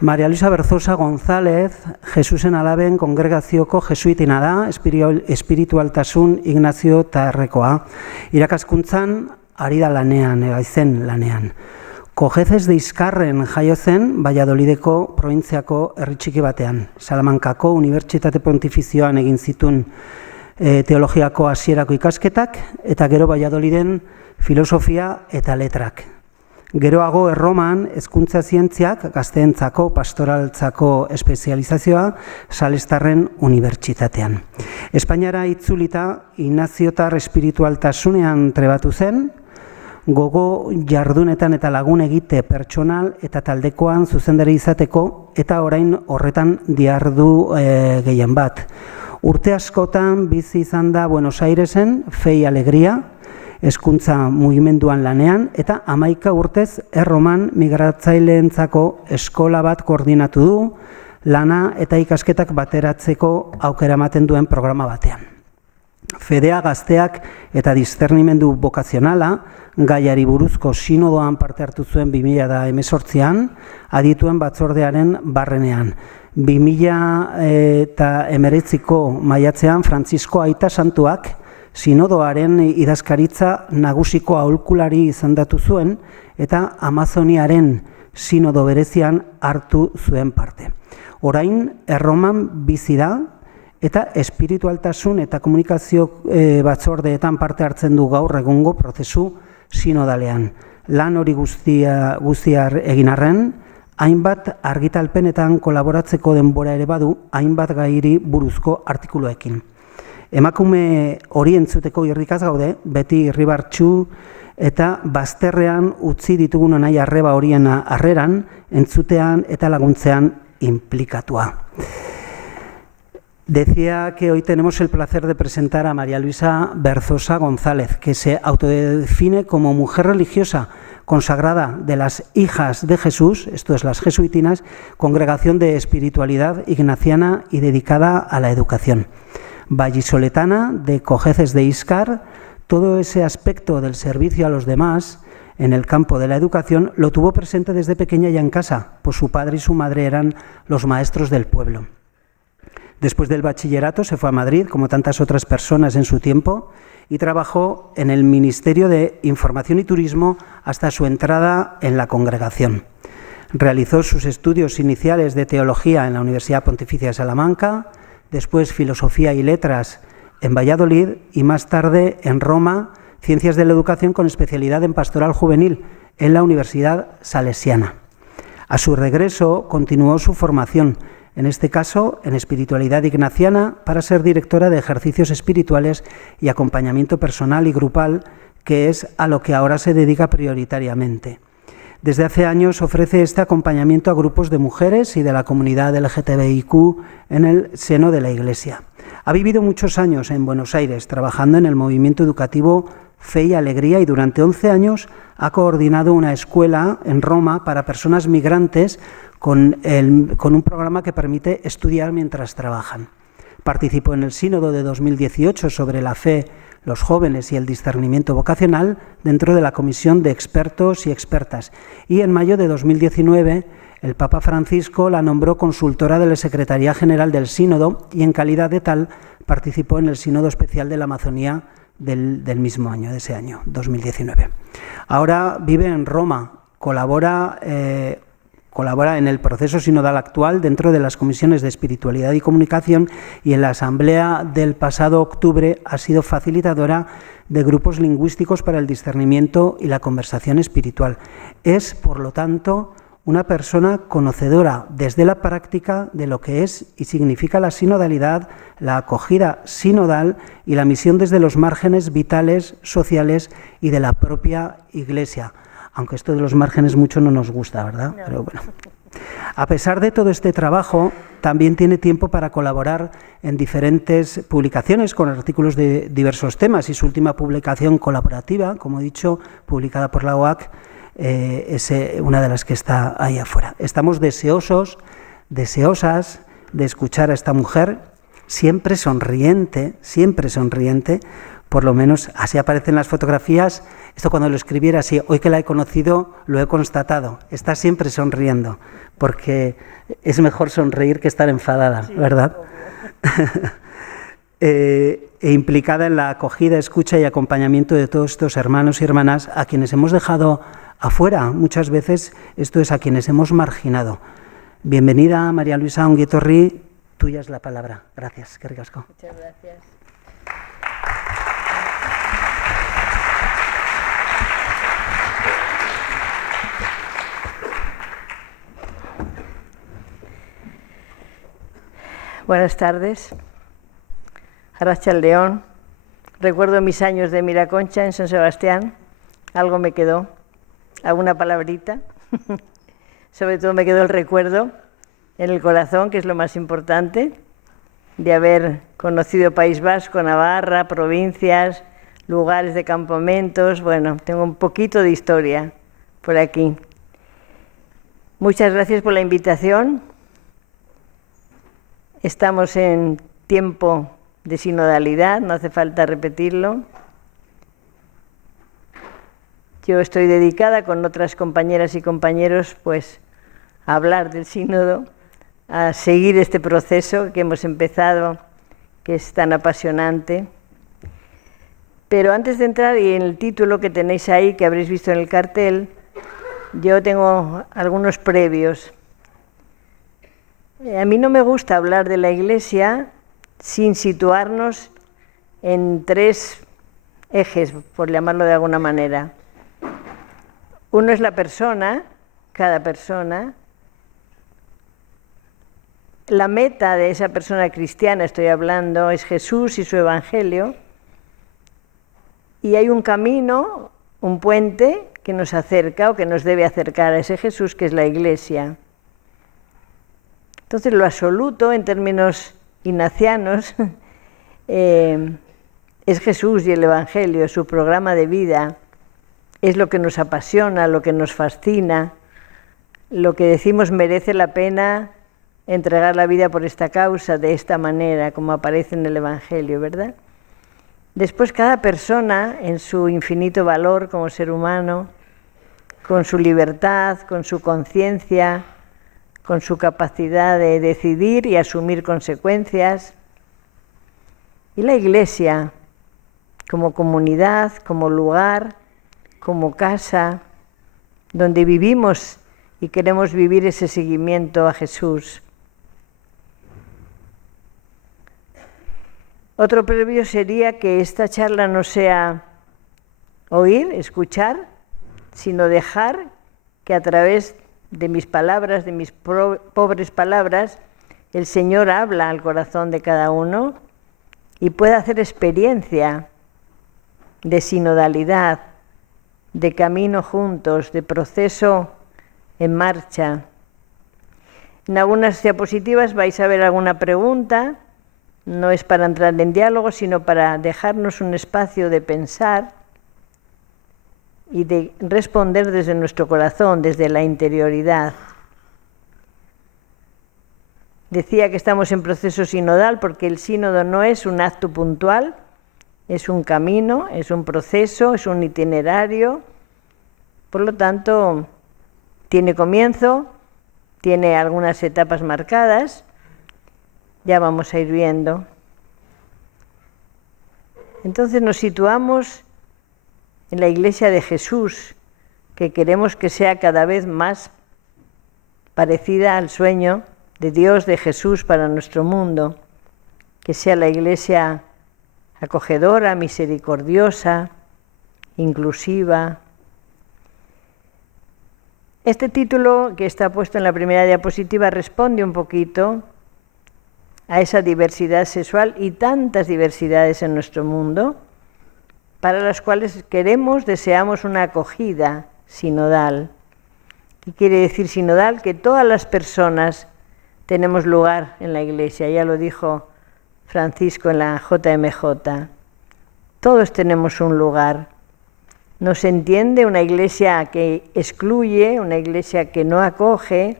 Maria Luisa Berzosa González, Jesusen Alaben kongregazioko jesuitina da, espiritualtasun Ignazio Tarrekoa. Irakaskuntzan ari da lanean, zen lanean. Kojeces de Izkarren jaio zen, Valladolideko probintziako herri txiki batean. Salamankako Unibertsitate Pontifizioan egin zituen teologiako hasierako ikasketak, eta gero Valladoliden filosofia eta letrak. Geroago Erroman hezkuntza zientziak, gazteentzako, pastoraltzako espezializazioa, Salestarren Unibertsitatean. Espainiara itzulita Ignaziotar espiritualtasunean trebatu zen, gogo jardunetan eta lagun egite pertsonal eta taldekoan zuzendari izateko, eta orain horretan diardu gehien bat. Urte askotan bizi izan da Buenos Airesen, Fe y Alegría, hezkuntza mugimenduan lanean, eta 11 urtez Erroman migratzaileentzako eskola bat koordinatu du, lana eta ikasketak bateratzeko aukera ematen duen programa batean. Fedea gazteak eta discernimendu bokazionala, gaiari buruzko sinodoan parte hartu zuen 2018an, adituen batzordearen barrenean. 2019ko maiatzean Frantzisko Aita Santuak sinodoaren idazkaritza nagusiko aholkulari izendatu zuen eta Amazoniaren sinodo berezian hartu zuen parte. Orain Erroman bizi da eta espiritualtasun eta komunikazio batzordeetan parte hartzen du gaur egungo prozesu sinodalean. Lan hori guztia egin arren, hainbat argitalpenetan kolaboratzeko denbora ere badu, hainbat gairi buruzko artikuluekin. Emakume hori entzuteko irrikaz gaude, beti irribartsu eta bazterrean utzi ditugun nahi arreba horien harreran, entzutean eta laguntzean implikatua. Decía que hoy tenemos el placer de presentar a Maria Luisa Berzosa González, que se autodefine como mujer religiosa consagrada de las Hijas de Jesús, esto es las jesuitinas, congregación de espiritualidad ignaciana y dedicada a la educación. Vallisoletana, de Cojeces de Íscar, todo ese aspecto del servicio a los demás en el campo de la educación lo tuvo presente desde pequeña ya en casa, pues su padre y su madre eran los maestros del pueblo. Después del bachillerato se fue a Madrid, como tantas otras personas en su tiempo, y trabajó en el Ministerio de Información y Turismo hasta su entrada en la congregación. Realizó sus estudios iniciales de teología en la Universidad Pontificia de Salamanca, después Filosofía y Letras en Valladolid y más tarde en Roma, Ciencias de la Educación con especialidad en Pastoral Juvenil en la Universidad Salesiana. A su regreso continuó su formación, en este caso en espiritualidad ignaciana, para ser directora de ejercicios espirituales y acompañamiento personal y grupal, que es a lo que ahora se dedica prioritariamente. Desde hace años ofrece este acompañamiento a grupos de mujeres y de la comunidad LGTBIQ en el seno de la Iglesia. Ha vivido muchos años en Buenos Aires, trabajando en el movimiento educativo Fe y Alegría, y durante 11 años ha coordinado una escuela en Roma para personas migrantes con un programa que permite estudiar mientras trabajan. Participó en el Sínodo de 2018 sobre la fe, los jóvenes y el discernimiento vocacional dentro de la Comisión de Expertos y Expertas, y en mayo de 2019 el Papa Francisco la nombró consultora de la Secretaría General del Sínodo y en calidad de tal participó en el Sínodo Especial de la Amazonía del mismo año, de ese año, 2019. Ahora vive en Roma, colabora en el proceso sinodal actual dentro de las comisiones de espiritualidad y comunicación, y en la asamblea del pasado octubre ha sido facilitadora de grupos lingüísticos para el discernimiento y la conversación espiritual. Es, por lo tanto, una persona conocedora desde la práctica de lo que es y significa la sinodalidad, la acogida sinodal y la misión desde los márgenes vitales, sociales y de la propia Iglesia. Aunque esto de los márgenes mucho no nos gusta, ¿verdad? No. Pero bueno. A pesar de todo este trabajo, también tiene tiempo para colaborar en diferentes publicaciones con artículos de diversos temas, y su última publicación colaborativa, como he dicho, publicada por la OAC, es una de las que está ahí afuera. Estamos deseosas de escuchar a esta mujer siempre sonriente, por lo menos así aparecen las fotografías. Esto cuando lo escribiera así, hoy que la he conocido lo he constatado, está siempre sonriendo, porque es mejor sonreír que estar enfadada, sí, ¿verdad? E implicada en la acogida, escucha y acompañamiento de todos estos hermanos y hermanas a quienes hemos dejado afuera. Muchas veces esto es a quienes hemos marginado. Bienvenida, María Luisa Ongi Etorri, tuya es la palabra. Gracias, qué ricasco. Muchas gracias. Buenas tardes. Arratsaldeon. Recuerdo mis años de Miraconcha en San Sebastián. Algo me quedó, alguna palabrita. Sobre todo me quedó el recuerdo en el corazón, que es lo más importante, de haber conocido País Vasco, Navarra, provincias, lugares de campamentos. Bueno, tengo un poquito de historia por aquí. Muchas gracias por la invitación. Estamos en tiempo de sinodalidad, no hace falta repetirlo. Yo estoy dedicada con otras compañeras y compañeros pues a hablar del sínodo, a seguir este proceso que hemos empezado, que es tan apasionante. Pero antes de entrar, y en el título que tenéis ahí, que habréis visto en el cartel, yo tengo algunos previos. A mí no me gusta hablar de la Iglesia sin situarnos en tres ejes, por llamarlo de alguna manera. Uno es la persona, cada persona. La meta de esa persona cristiana, estoy hablando, es Jesús y su Evangelio. Y hay un camino, un puente que nos acerca o que nos debe acercar a ese Jesús, que es la Iglesia. Entonces, lo absoluto, en términos ignacianos, es Jesús y el Evangelio, su programa de vida. Es lo que nos apasiona, lo que nos fascina, lo que decimos merece la pena entregar la vida por esta causa, de esta manera, como aparece en el Evangelio, ¿verdad? Después, cada persona, en su infinito valor como ser humano, con su libertad, con su conciencia, con su capacidad de decidir y asumir consecuencias. Y la Iglesia, como comunidad, como lugar, como casa, donde vivimos y queremos vivir ese seguimiento a Jesús. Otro previo sería que esta charla no sea oír, escuchar, sino dejar que a través de mis palabras, de mis pobres palabras, el Señor habla al corazón de cada uno y pueda hacer experiencia de sinodalidad, de camino juntos, de proceso en marcha. En algunas diapositivas vais a ver alguna pregunta, no es para entrar en diálogo, sino para dejarnos un espacio de pensar y de responder desde nuestro corazón, desde la interioridad. Decía que estamos en proceso sinodal porque el sínodo no es un acto puntual, es un camino, es un proceso, es un itinerario. Por lo tanto, tiene comienzo, tiene algunas etapas marcadas, ya vamos a ir viendo. Entonces nos situamos en la Iglesia de Jesús, que queremos que sea cada vez más parecida al sueño de Dios, de Jesús para nuestro mundo, que sea la Iglesia acogedora, misericordiosa, inclusiva. Este título que está puesto en la primera diapositiva responde un poquito a esa diversidad sexual y tantas diversidades en nuestro mundo, para las cuales deseamos una acogida sinodal. ¿Qué quiere decir sinodal? Que todas las personas tenemos lugar en la Iglesia, ya lo dijo Francisco en la JMJ. Todos tenemos un lugar. No se entiende una Iglesia que excluye, una Iglesia que no acoge,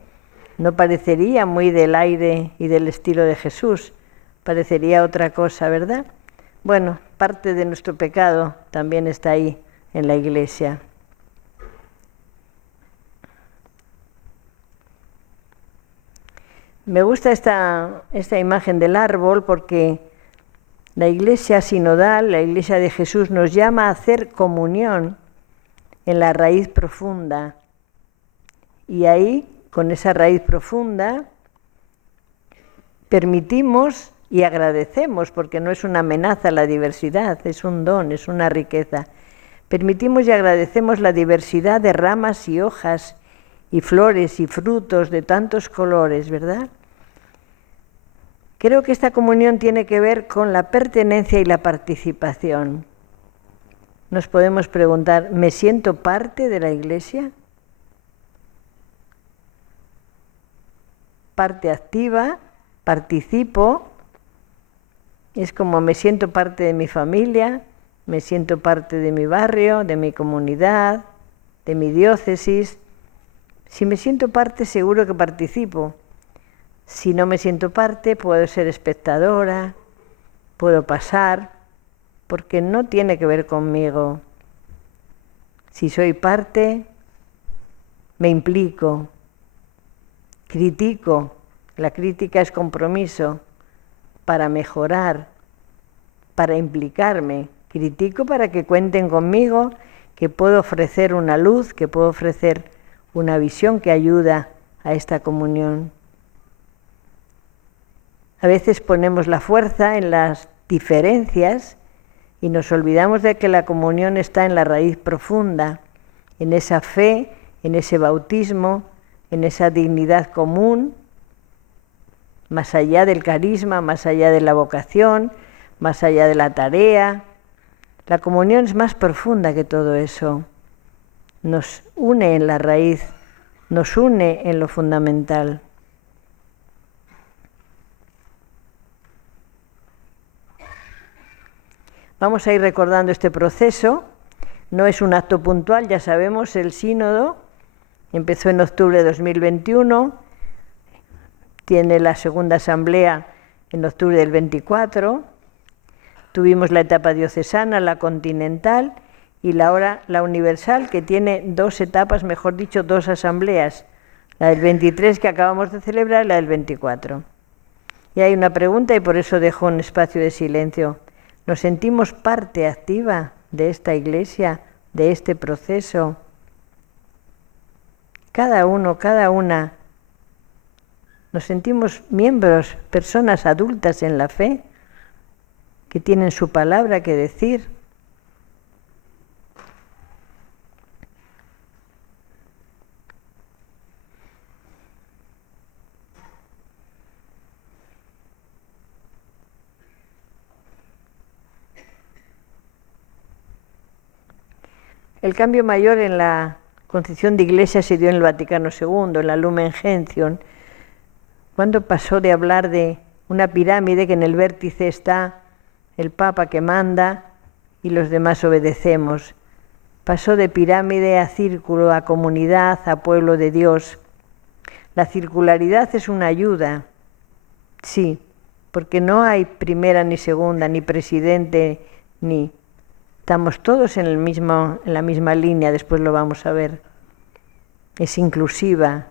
no parecería muy del aire y del estilo de Jesús, parecería otra cosa, ¿verdad? Bueno, parte de nuestro pecado también está ahí en la Iglesia. Me gusta esta imagen del árbol porque la Iglesia sinodal, la Iglesia de Jesús, nos llama a hacer comunión en la raíz profunda. Y ahí, con esa raíz profunda, permitimos y agradecemos, porque no es una amenaza la diversidad, es un don, es una riqueza. Permitimos y agradecemos la diversidad de ramas y hojas y flores y frutos de tantos colores, ¿verdad? Creo que esta comunión tiene que ver con la pertenencia y la participación. Nos podemos preguntar, ¿me siento parte de la Iglesia? Parte activa, participo, es como me siento parte de mi familia, me siento parte de mi barrio, de mi comunidad, de mi diócesis. Si me siento parte, seguro que participo. Si no me siento parte, puedo ser espectadora, puedo pasar, porque no tiene que ver conmigo. Si soy parte, me implico, critico. La crítica es compromiso para mejorar, para implicarme. Critico para que cuenten conmigo, que puedo ofrecer una luz, que puedo ofrecer una visión que ayuda a esta comunión. A veces ponemos la fuerza en las diferencias y nos olvidamos de que la comunión está en la raíz profunda, en esa fe, en ese bautismo, en esa dignidad común, más allá del carisma, más allá de la vocación, más allá de la tarea. La comunión es más profunda que todo eso. Nos une en la raíz, nos une en lo fundamental. Vamos a ir recordando este proceso. No es un acto puntual, ya sabemos, el sínodo empezó en octubre de 2021, tiene la segunda asamblea en octubre del 24, tuvimos la etapa diocesana, la continental y ahora la universal, que tiene dos etapas, mejor dicho, dos asambleas, la del 23 que acabamos de celebrar y la del 24. Y hay una pregunta y por eso dejo un espacio de silencio. ¿Nos sentimos parte activa de esta Iglesia, de este proceso? Cada uno, cada una, nos sentimos miembros, personas adultas en la fe, que tienen su palabra que decir. El cambio mayor en la concepción de Iglesia se dio en el Vaticano II, en la Lumen Gentium, cuando pasó de hablar de una pirámide que en el vértice está el Papa que manda y los demás obedecemos. Pasó de pirámide a círculo, a comunidad, a pueblo de Dios. La circularidad es una ayuda, sí, porque no hay primera ni segunda, ni presidente, ni... Estamos todos en la misma línea, después lo vamos a ver. Es inclusiva.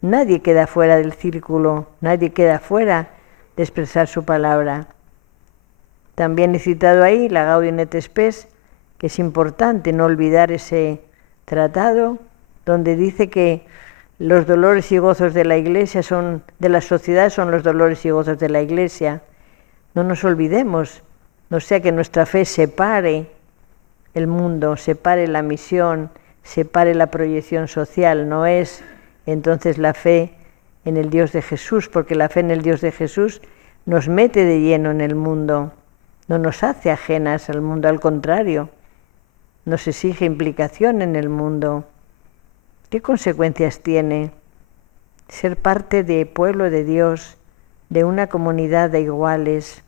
Nadie queda fuera del círculo, nadie queda fuera de expresar su palabra. También he citado ahí la Gaudium et Spes, que es importante no olvidar ese tratado, donde dice que los dolores y gozos de la Iglesia de la sociedad son los dolores y gozos de la Iglesia. No nos olvidemos. No sea que nuestra fe separe el mundo, separe la misión, separe la proyección social. No es entonces la fe en el Dios de Jesús, porque la fe en el Dios de Jesús nos mete de lleno en el mundo, no nos hace ajenas al mundo, al contrario, nos exige implicación en el mundo. ¿Qué consecuencias tiene ser parte de pueblo de Dios, de una comunidad de iguales?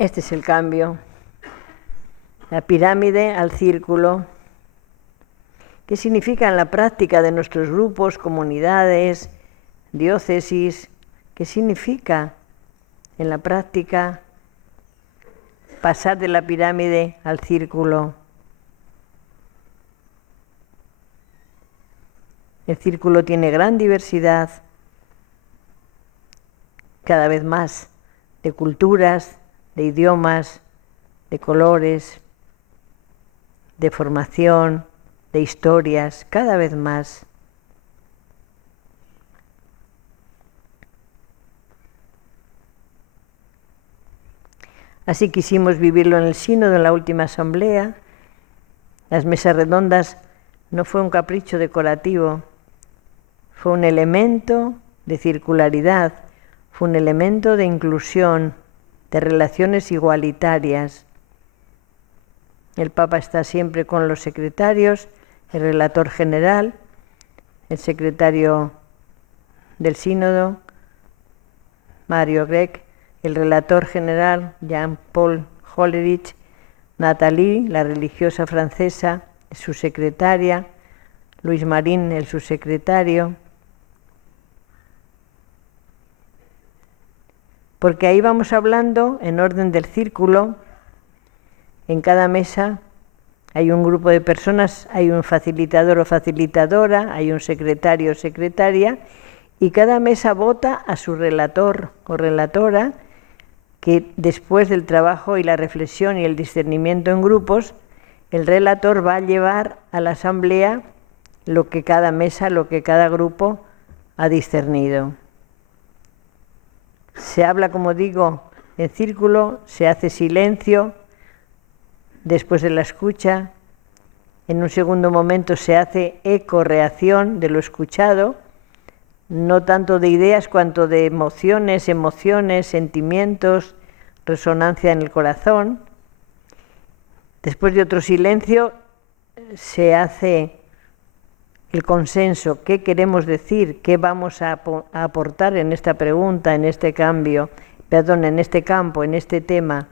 Este es el cambio. La pirámide al círculo. ¿Qué significa en la práctica de nuestros grupos, comunidades, diócesis? ¿Qué significa en la práctica pasar de la pirámide al círculo? El círculo tiene gran diversidad, cada vez más, de culturas, de idiomas, de colores, de formación, de historias, cada vez más. Así quisimos vivirlo en el sínodo, en la última asamblea. Las mesas redondas no fue un capricho decorativo, fue un elemento de circularidad, fue un elemento de inclusión, de relaciones igualitarias. El Papa está siempre con los secretarios, el relator general, el secretario del sínodo, Mario Grech, el relator general, Jean-Paul Hollerich, Nathalie, la religiosa francesa, su secretaria, Luis Marín, el subsecretario. Porque ahí vamos hablando en orden del círculo. En cada mesa hay un grupo de personas, hay un facilitador o facilitadora, hay un secretario o secretaria, y cada mesa vota a su relator o relatora, que después del trabajo y la reflexión y el discernimiento en grupos, el relator va a llevar a la asamblea lo que cada mesa, lo que cada grupo ha discernido. Se habla, como digo, en círculo, se hace silencio después de la escucha, en un segundo momento se hace eco-reacción de lo escuchado, no tanto de ideas cuanto de emociones, sentimientos, resonancia en el corazón. Después de otro silencio se hace el consenso, qué queremos decir, qué vamos a aportar en esta pregunta, en este cambio, en este campo, en este tema.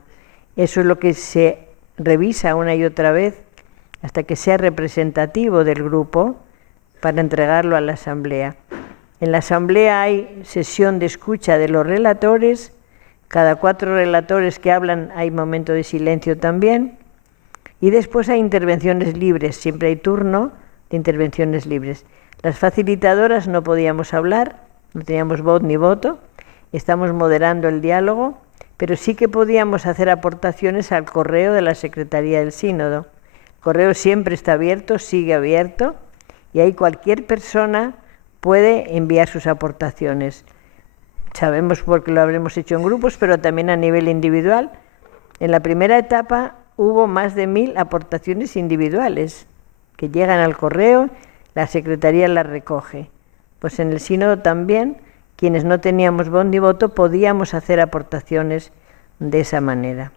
Eso es lo que se revisa una y otra vez hasta que sea representativo del grupo para entregarlo a la asamblea. En la asamblea hay sesión de escucha de los relatores, cada 4 relatores que hablan hay momento de silencio también, y después hay intervenciones libres, siempre hay turno de intervenciones libres. Las facilitadoras no podíamos hablar, no teníamos voz ni voto, estamos moderando el diálogo, pero sí que podíamos hacer aportaciones al correo de la Secretaría del Sínodo. El correo siempre está abierto, sigue abierto, y ahí cualquier persona puede enviar sus aportaciones. Sabemos porque lo habremos hecho en grupos, pero también a nivel individual. En la primera etapa hubo más de 1000 aportaciones individuales que llegan al correo, la Secretaría las recoge. Pues en el sínodo también, quienes no teníamos voz ni voto, podíamos hacer aportaciones de esa manera.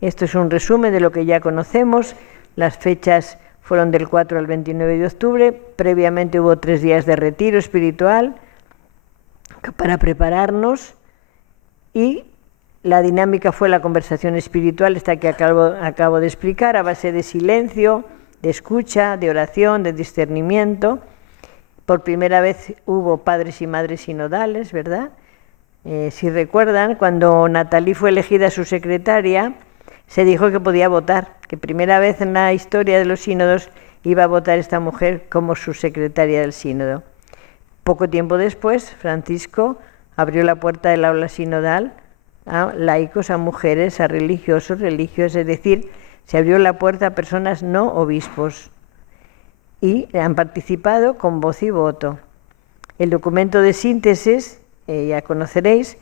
Esto es un resumen de lo que ya conocemos. Las fechas fueron del 4 al 29 de octubre. Previamente hubo 3 días de retiro espiritual para prepararnos, y la dinámica fue la conversación espiritual, esta que acabo de explicar, a base de silencio, de escucha, de oración, de discernimiento. Por primera vez hubo padres y madres sinodales, ¿verdad? Si recuerdan, cuando Nathalie fue elegida su secretaria, se dijo que podía votar, que primera vez en la historia de los sínodos iba a votar esta mujer como su secretaria del sínodo. Poco tiempo después, Francisco abrió la puerta del aula sinodal a laicos, a mujeres, a religiosos, religiosas, es decir, se abrió la puerta a personas no obispos y han participado con voz y voto. El documento de síntesis, ya conoceréis,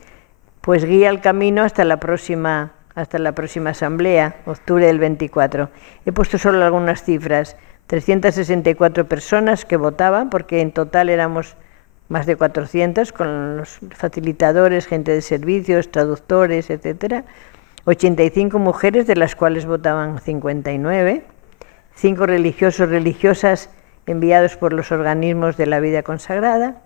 pues guía el camino hasta la próxima asamblea, octubre del 24. He puesto solo algunas cifras: 364 personas que votaban, porque en total éramos más de 400, con los facilitadores, gente de servicios, traductores, etcétera. 85 mujeres, de las cuales votaban 59. 5 religiosos, religiosas enviados por los organismos de la vida consagrada.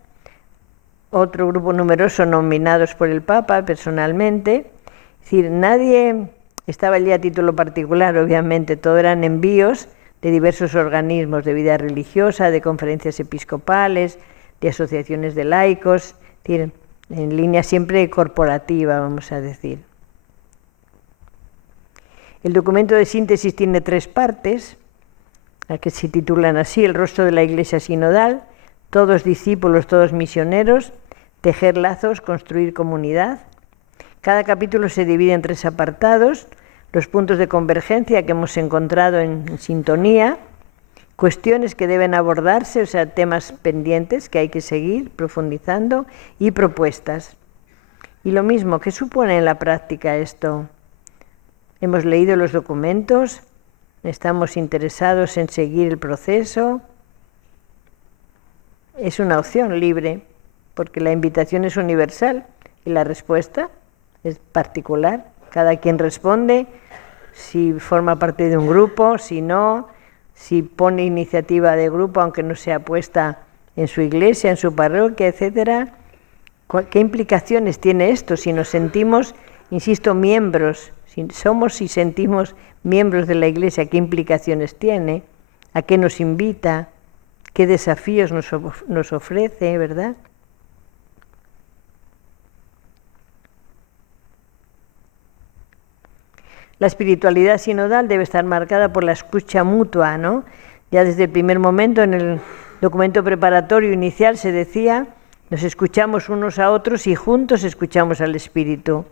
otro grupo numeroso nominados por el Papa personalmente. Es decir, nadie estaba allí a título particular, obviamente, todo eran envíos de diversos organismos de vida religiosa, de conferencias episcopales, de asociaciones de laicos, es decir, en línea siempre corporativa, vamos a decir. El documento de síntesis tiene 3 partes, que se titulan así: el rostro de la Iglesia sinodal, todos discípulos, todos misioneros, tejer lazos, construir comunidad. Cada capítulo se divide en 3 apartados: los puntos de convergencia que hemos encontrado en sintonía, cuestiones que deben abordarse, o sea, temas pendientes que hay que seguir profundizando, y propuestas. Y lo mismo, ¿qué supone en la práctica esto? Hemos leído los documentos, estamos interesados en seguir el proceso. Es una opción libre, porque la invitación es universal y la respuesta es particular. Cada quien responde si forma parte de un grupo, si no, si pone iniciativa de grupo, aunque no sea puesta en su iglesia, en su parroquia, etcétera. ¿Qué implicaciones tiene esto si nos sentimos, insisto, miembros? Si somos y sentimos miembros de la Iglesia, ¿qué implicaciones tiene? ¿A qué nos invita? ¿Qué desafíos nos ofrece, verdad? La espiritualidad sinodal debe estar marcada por la escucha mutua, ¿no? Ya desde el primer momento, en el documento preparatorio inicial se decía: nos escuchamos unos a otros y juntos escuchamos al Espíritu.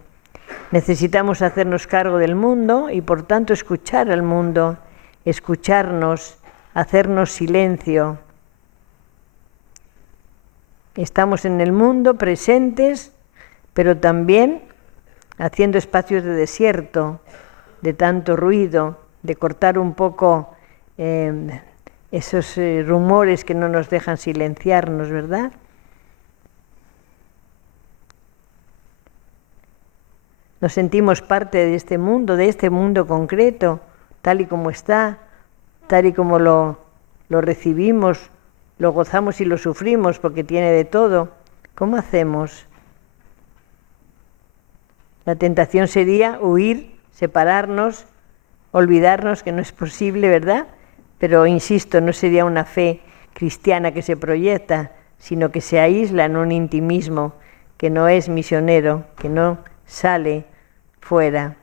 Necesitamos hacernos cargo del mundo y, por tanto, escuchar al mundo, escucharnos, hacernos silencio. Estamos en el mundo presentes, pero también haciendo espacios de desierto, de tanto ruido, de cortar un poco esos rumores que no nos dejan silenciarnos, ¿verdad? Nos sentimos parte de este mundo concreto, tal y como está, tal y como lo recibimos, lo gozamos y lo sufrimos, porque tiene de todo. ¿Cómo hacemos? La tentación sería huir, separarnos, olvidarnos, que no es posible, ¿verdad? Pero, insisto, no sería una fe cristiana que se proyecta, sino que se aísla en un intimismo que no es misionero, que no sale fuera.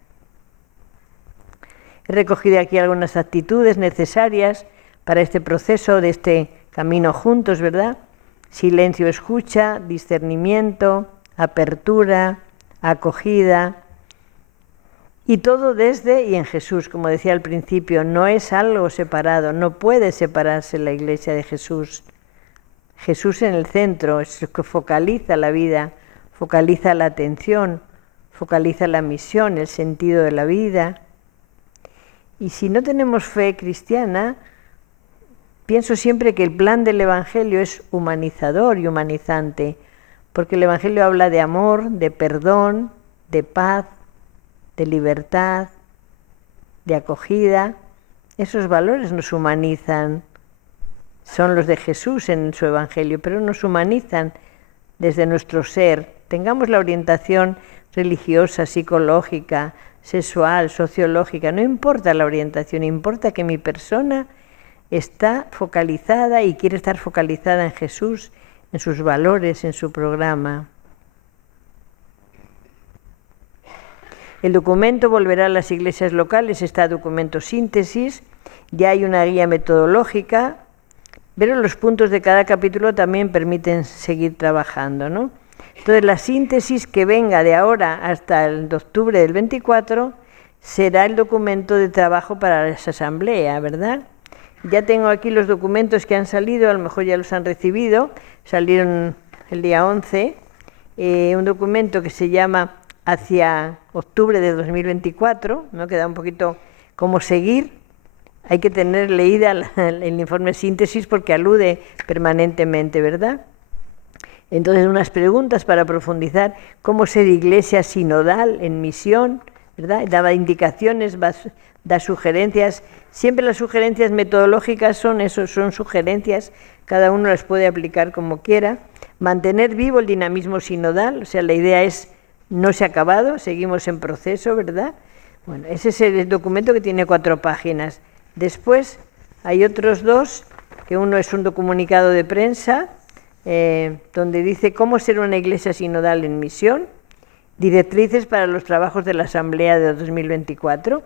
He recogido aquí algunas actitudes necesarias para este proceso de este camino juntos, ¿verdad? Silencio, escucha, discernimiento, apertura, acogida, y todo desde y en Jesús. Como decía al principio, no es algo separado, no puede separarse la Iglesia de Jesús. Jesús en el centro, es lo que focaliza la vida, focaliza la atención, focaliza la misión, el sentido de la vida. Y si no tenemos fe cristiana, pienso siempre que el plan del Evangelio es humanizador y humanizante, porque el Evangelio habla de amor, de perdón, de paz, de libertad, de acogida. Esos valores nos humanizan, son los de Jesús en su Evangelio, pero nos humanizan desde nuestro ser. Tengamos la orientación religiosa, psicológica, sexual, sociológica, no importa la orientación, importa que mi persona está focalizada y quiere estar focalizada en Jesús, en sus valores, en su programa. El documento volverá a las iglesias locales, está documento síntesis, ya hay una guía metodológica, pero los puntos de cada capítulo también permiten seguir trabajando, ¿no? Entonces, la síntesis que venga de ahora hasta el de octubre del 24 será el documento de trabajo para esa asamblea, ¿verdad? Ya tengo aquí los documentos que han salido, a lo mejor ya los han recibido, salieron el día 11, un documento que se llama Hacia octubre de 2024, ¿no? Queda un poquito cómo seguir. Hay que tener leída el informe síntesis porque alude permanentemente, ¿verdad? Entonces, unas preguntas para profundizar: ¿cómo ser iglesia sinodal en misión? ¿Verdad? Daba indicaciones, da sugerencias. Siempre las sugerencias metodológicas son eso, son sugerencias, cada uno las puede aplicar como quiera. Mantener vivo el dinamismo sinodal, o sea, la idea es, no se ha acabado, seguimos en proceso, ¿verdad? Bueno, ese es el documento que tiene 4 páginas. Después hay otros 2, que uno es un comunicado de prensa, donde dice cómo ser una iglesia sinodal en misión, directrices para los trabajos de la Asamblea de 2024,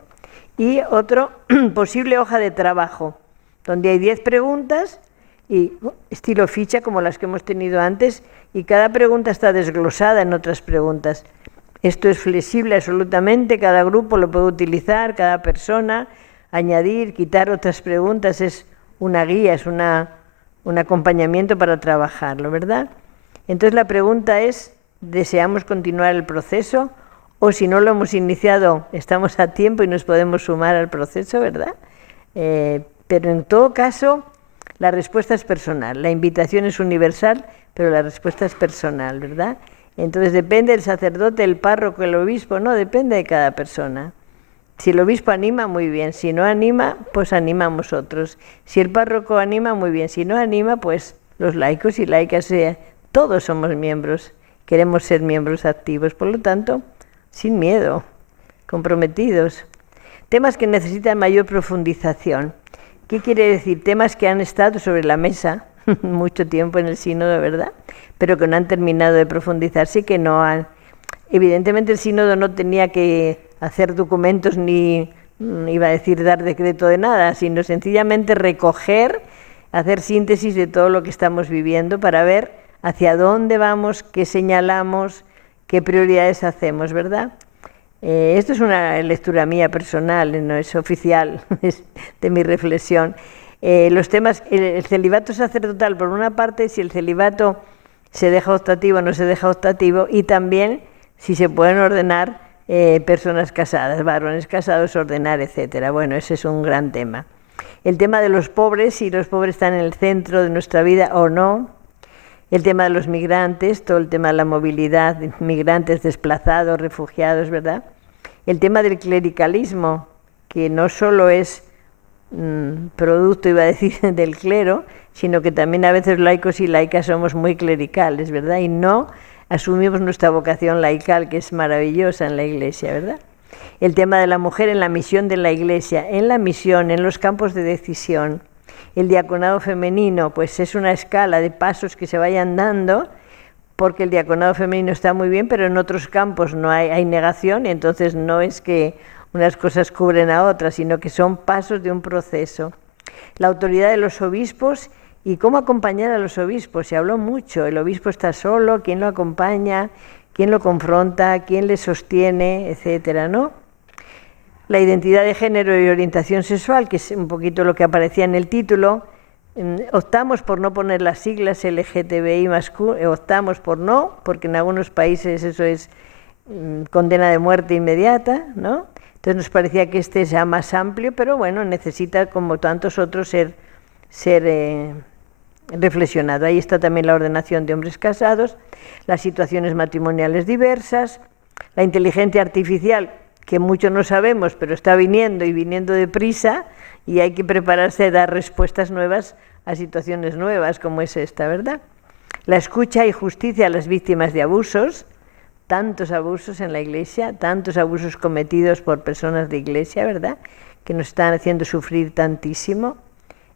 y otro, posible hoja de trabajo, donde hay 10 preguntas, y estilo ficha como las que hemos tenido antes, y cada pregunta está desglosada en otras preguntas. Esto es flexible absolutamente, cada grupo lo puede utilizar, cada persona, añadir, quitar otras preguntas, es una guía, es un acompañamiento para trabajarlo, ¿verdad? Entonces la pregunta es, ¿deseamos continuar el proceso? O si no lo hemos iniciado, estamos a tiempo y nos podemos sumar al proceso, ¿verdad? Pero en todo caso, la respuesta es personal. La invitación es universal, pero la respuesta es personal, ¿verdad? Entonces depende del sacerdote, el párroco, el obispo, no, depende de cada persona. Si el obispo anima, muy bien. Si no anima, pues animamos otros. Si el párroco anima, muy bien. Si no anima, pues los laicos y laicas, todos somos miembros. Queremos ser miembros activos, por lo tanto, sin miedo, comprometidos. Temas que necesitan mayor profundización. ¿Qué quiere decir? Temas que han estado sobre la mesa mucho tiempo en el sínodo, ¿verdad? Pero que no han terminado de profundizarse y que no han... Evidentemente el sínodo no tenía que hacer documentos ni, iba a decir, dar decreto de nada, sino sencillamente recoger, hacer síntesis de todo lo que estamos viviendo para ver hacia dónde vamos, qué señalamos, qué prioridades hacemos, ¿verdad? Esto es una lectura mía personal, no es oficial, es de mi reflexión. Los temas, el celibato sacerdotal, por una parte, si el celibato se deja optativo o no se deja optativo, y también si se pueden ordenar personas casadas, varones casados, ordenar, etcétera. Bueno, ese es un gran tema. El tema de los pobres, si los pobres están en el centro de nuestra vida o no. El tema de los migrantes, todo el tema de la movilidad, migrantes desplazados, refugiados, ¿verdad? El tema del clericalismo, que no solo es producto, iba a decir, del clero, sino que también a veces laicos y laicas somos muy clericales, ¿verdad? Y no asumimos nuestra vocación laical, que es maravillosa en la Iglesia, ¿verdad? El tema de la mujer en la misión de la Iglesia, en la misión, en los campos de decisión. El diaconado femenino, pues es una escala de pasos que se vayan dando, porque el diaconado femenino está muy bien, pero en otros campos no hay negación, y entonces no es que unas cosas cubren a otras, sino que son pasos de un proceso. La autoridad de los obispos y cómo acompañar a los obispos. Se habló mucho, el obispo está solo, quién lo acompaña, quién lo confronta, quién le sostiene, etcétera, ¿no? La identidad de género y orientación sexual, que es un poquito lo que aparecía en el título. Optamos por no poner las siglas LGTBI optamos por no, porque en algunos países eso es condena de muerte inmediata, ¿no? Entonces nos parecía que este sea más amplio, pero bueno, necesita, como tantos otros, ser reflexionado. Ahí está también la ordenación de hombres casados, las situaciones matrimoniales diversas, la inteligencia artificial, que mucho no sabemos, pero está viniendo y viniendo deprisa, y hay que prepararse a dar respuestas nuevas a situaciones nuevas, como es esta, ¿verdad? La escucha y justicia a las víctimas de abusos, tantos abusos en la Iglesia, tantos abusos cometidos por personas de Iglesia, ¿verdad?, que nos están haciendo sufrir tantísimo,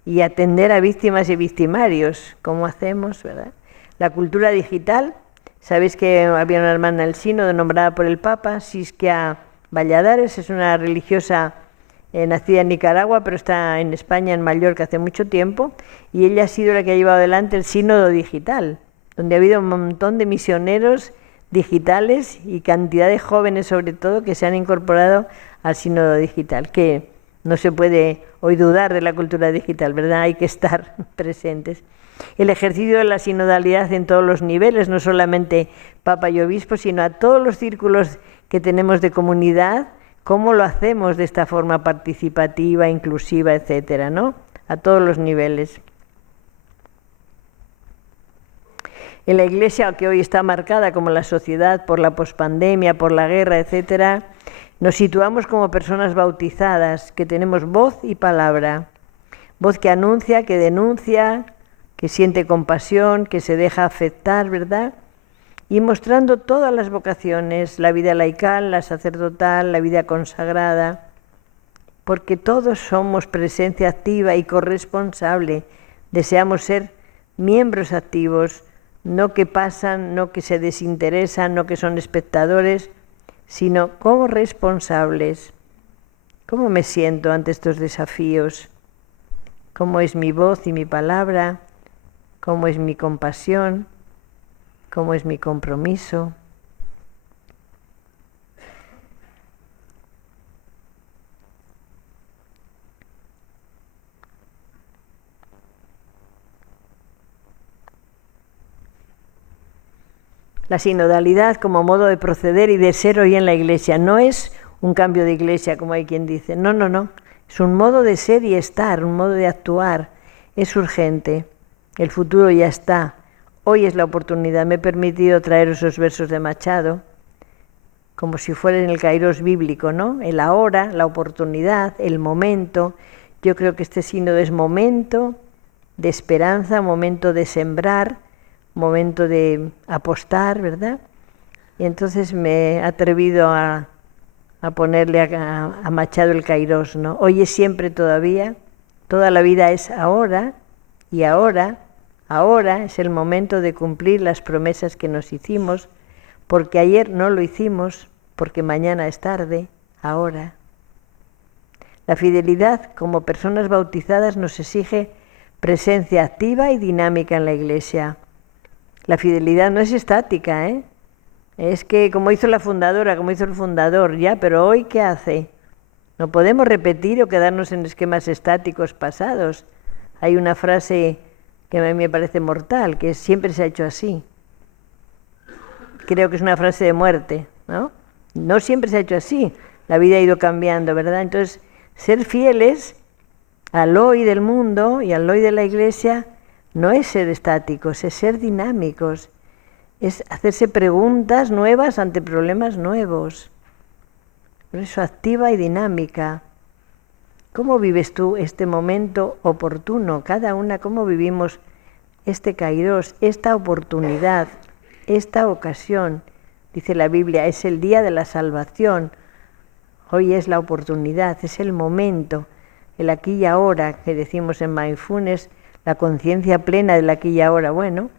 y atender a víctimas y victimarios, ¿cómo hacemos, verdad? La cultura digital, sabéis que había una hermana del sínodo nombrada por el Papa, Siskia Valladares, es una religiosa nacida en Nicaragua, pero está en España, en Mallorca, hace mucho tiempo, y ella ha sido la que ha llevado adelante el sínodo digital, donde ha habido un montón de misioneros digitales y cantidad de jóvenes, sobre todo, que se han incorporado al sínodo digital, que no se puede hoy dudar de la cultura digital, ¿verdad? Hay que estar presentes. El ejercicio de la sinodalidad en todos los niveles, no solamente Papa y Obispo, sino a todos los círculos que tenemos de comunidad, cómo lo hacemos de esta forma participativa, inclusiva, etcétera, ¿no? A todos los niveles. En la Iglesia, que hoy está marcada como la sociedad por la pospandemia, por la guerra, etcétera, nos situamos como personas bautizadas, que tenemos voz y palabra. Voz que anuncia, que denuncia, que siente compasión, que se deja afectar, ¿verdad? Y mostrando todas las vocaciones, la vida laical, la sacerdotal, la vida consagrada, porque todos somos presencia activa y corresponsable. Deseamos ser miembros activos, no que pasan, no que se desinteresan, no que son espectadores, sino como responsables. ¿Cómo me siento ante estos desafíos? ¿Cómo es mi voz y mi palabra? ¿Cómo es mi compasión? ¿Cómo es mi compromiso? La sinodalidad como modo de proceder y de ser hoy en la Iglesia no es un cambio de Iglesia, como hay quien dice. No, no, no. Es un modo de ser y estar, un modo de actuar. Es urgente. El futuro ya está. Hoy es la oportunidad. Me he permitido traer esos versos de Machado, como si fueran el kairos bíblico, ¿no? El ahora, la oportunidad, el momento. Yo creo que este sínodo es momento de esperanza, momento de sembrar, momento de apostar, ¿verdad? Y entonces me he atrevido a ponerle a Machado el kairos, ¿no? Hoy es siempre todavía, toda la vida es ahora, y ahora es el momento de cumplir las promesas que nos hicimos, porque ayer no lo hicimos, porque mañana es tarde, ahora. La fidelidad como personas bautizadas nos exige presencia activa y dinámica en la Iglesia. La fidelidad no es estática, ¿eh? Es que como hizo la fundadora, como hizo el fundador, ya, pero hoy ¿qué hace? No podemos repetir o quedarnos en esquemas estáticos pasados. Hay una frase que a mí me parece mortal, que siempre se ha hecho así. Creo que es una frase de muerte, ¿no? No siempre se ha hecho así, la vida ha ido cambiando, ¿verdad? Entonces, ser fieles al hoy del mundo y al hoy de la Iglesia no es ser estáticos, es ser dinámicos, es hacerse preguntas nuevas ante problemas nuevos. Por eso, activa y dinámica. ¿Cómo vives tú este momento oportuno? Cada una, ¿cómo vivimos este kairos, esta oportunidad, esta ocasión? Dice la Biblia, es el día de la salvación. Hoy es la oportunidad, es el momento, el aquí y ahora, que decimos en Mindfulness, la conciencia plena del aquí y ahora. Bueno,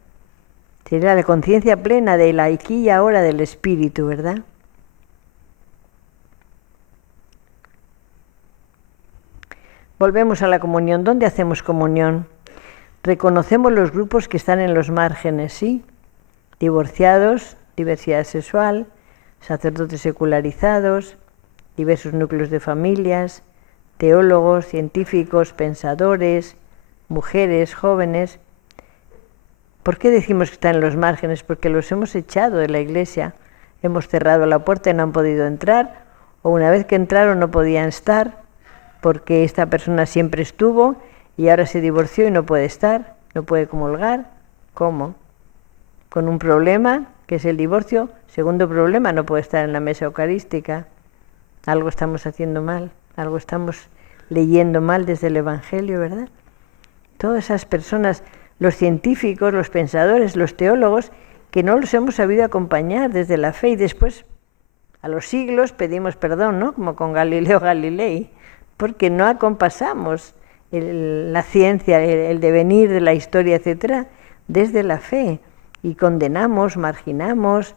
sería la conciencia plena del aquí y ahora del Espíritu, ¿verdad? Volvemos a la comunión. ¿Dónde hacemos comunión? Reconocemos los grupos que están en los márgenes, ¿sí? Divorciados, diversidad sexual, sacerdotes secularizados, diversos núcleos de familias, teólogos, científicos, pensadores, mujeres, jóvenes. ¿Por qué decimos que están en los márgenes? Porque los hemos echado de la Iglesia, hemos cerrado la puerta y no han podido entrar, o una vez que entraron no podían estar, porque esta persona siempre estuvo y ahora se divorció y no puede estar, no puede comulgar. ¿Cómo? Con un problema, que es el divorcio. Segundo problema, no puede estar en la mesa eucarística. Algo estamos haciendo mal, algo estamos leyendo mal desde el Evangelio, ¿verdad? Todas esas personas, los científicos, los pensadores, los teólogos, que no los hemos sabido acompañar desde la fe y después, a los siglos, pedimos perdón, ¿no? Como con Galileo Galilei, porque no acompasamos la ciencia, el devenir de la historia, etcétera, desde la fe, y condenamos, marginamos.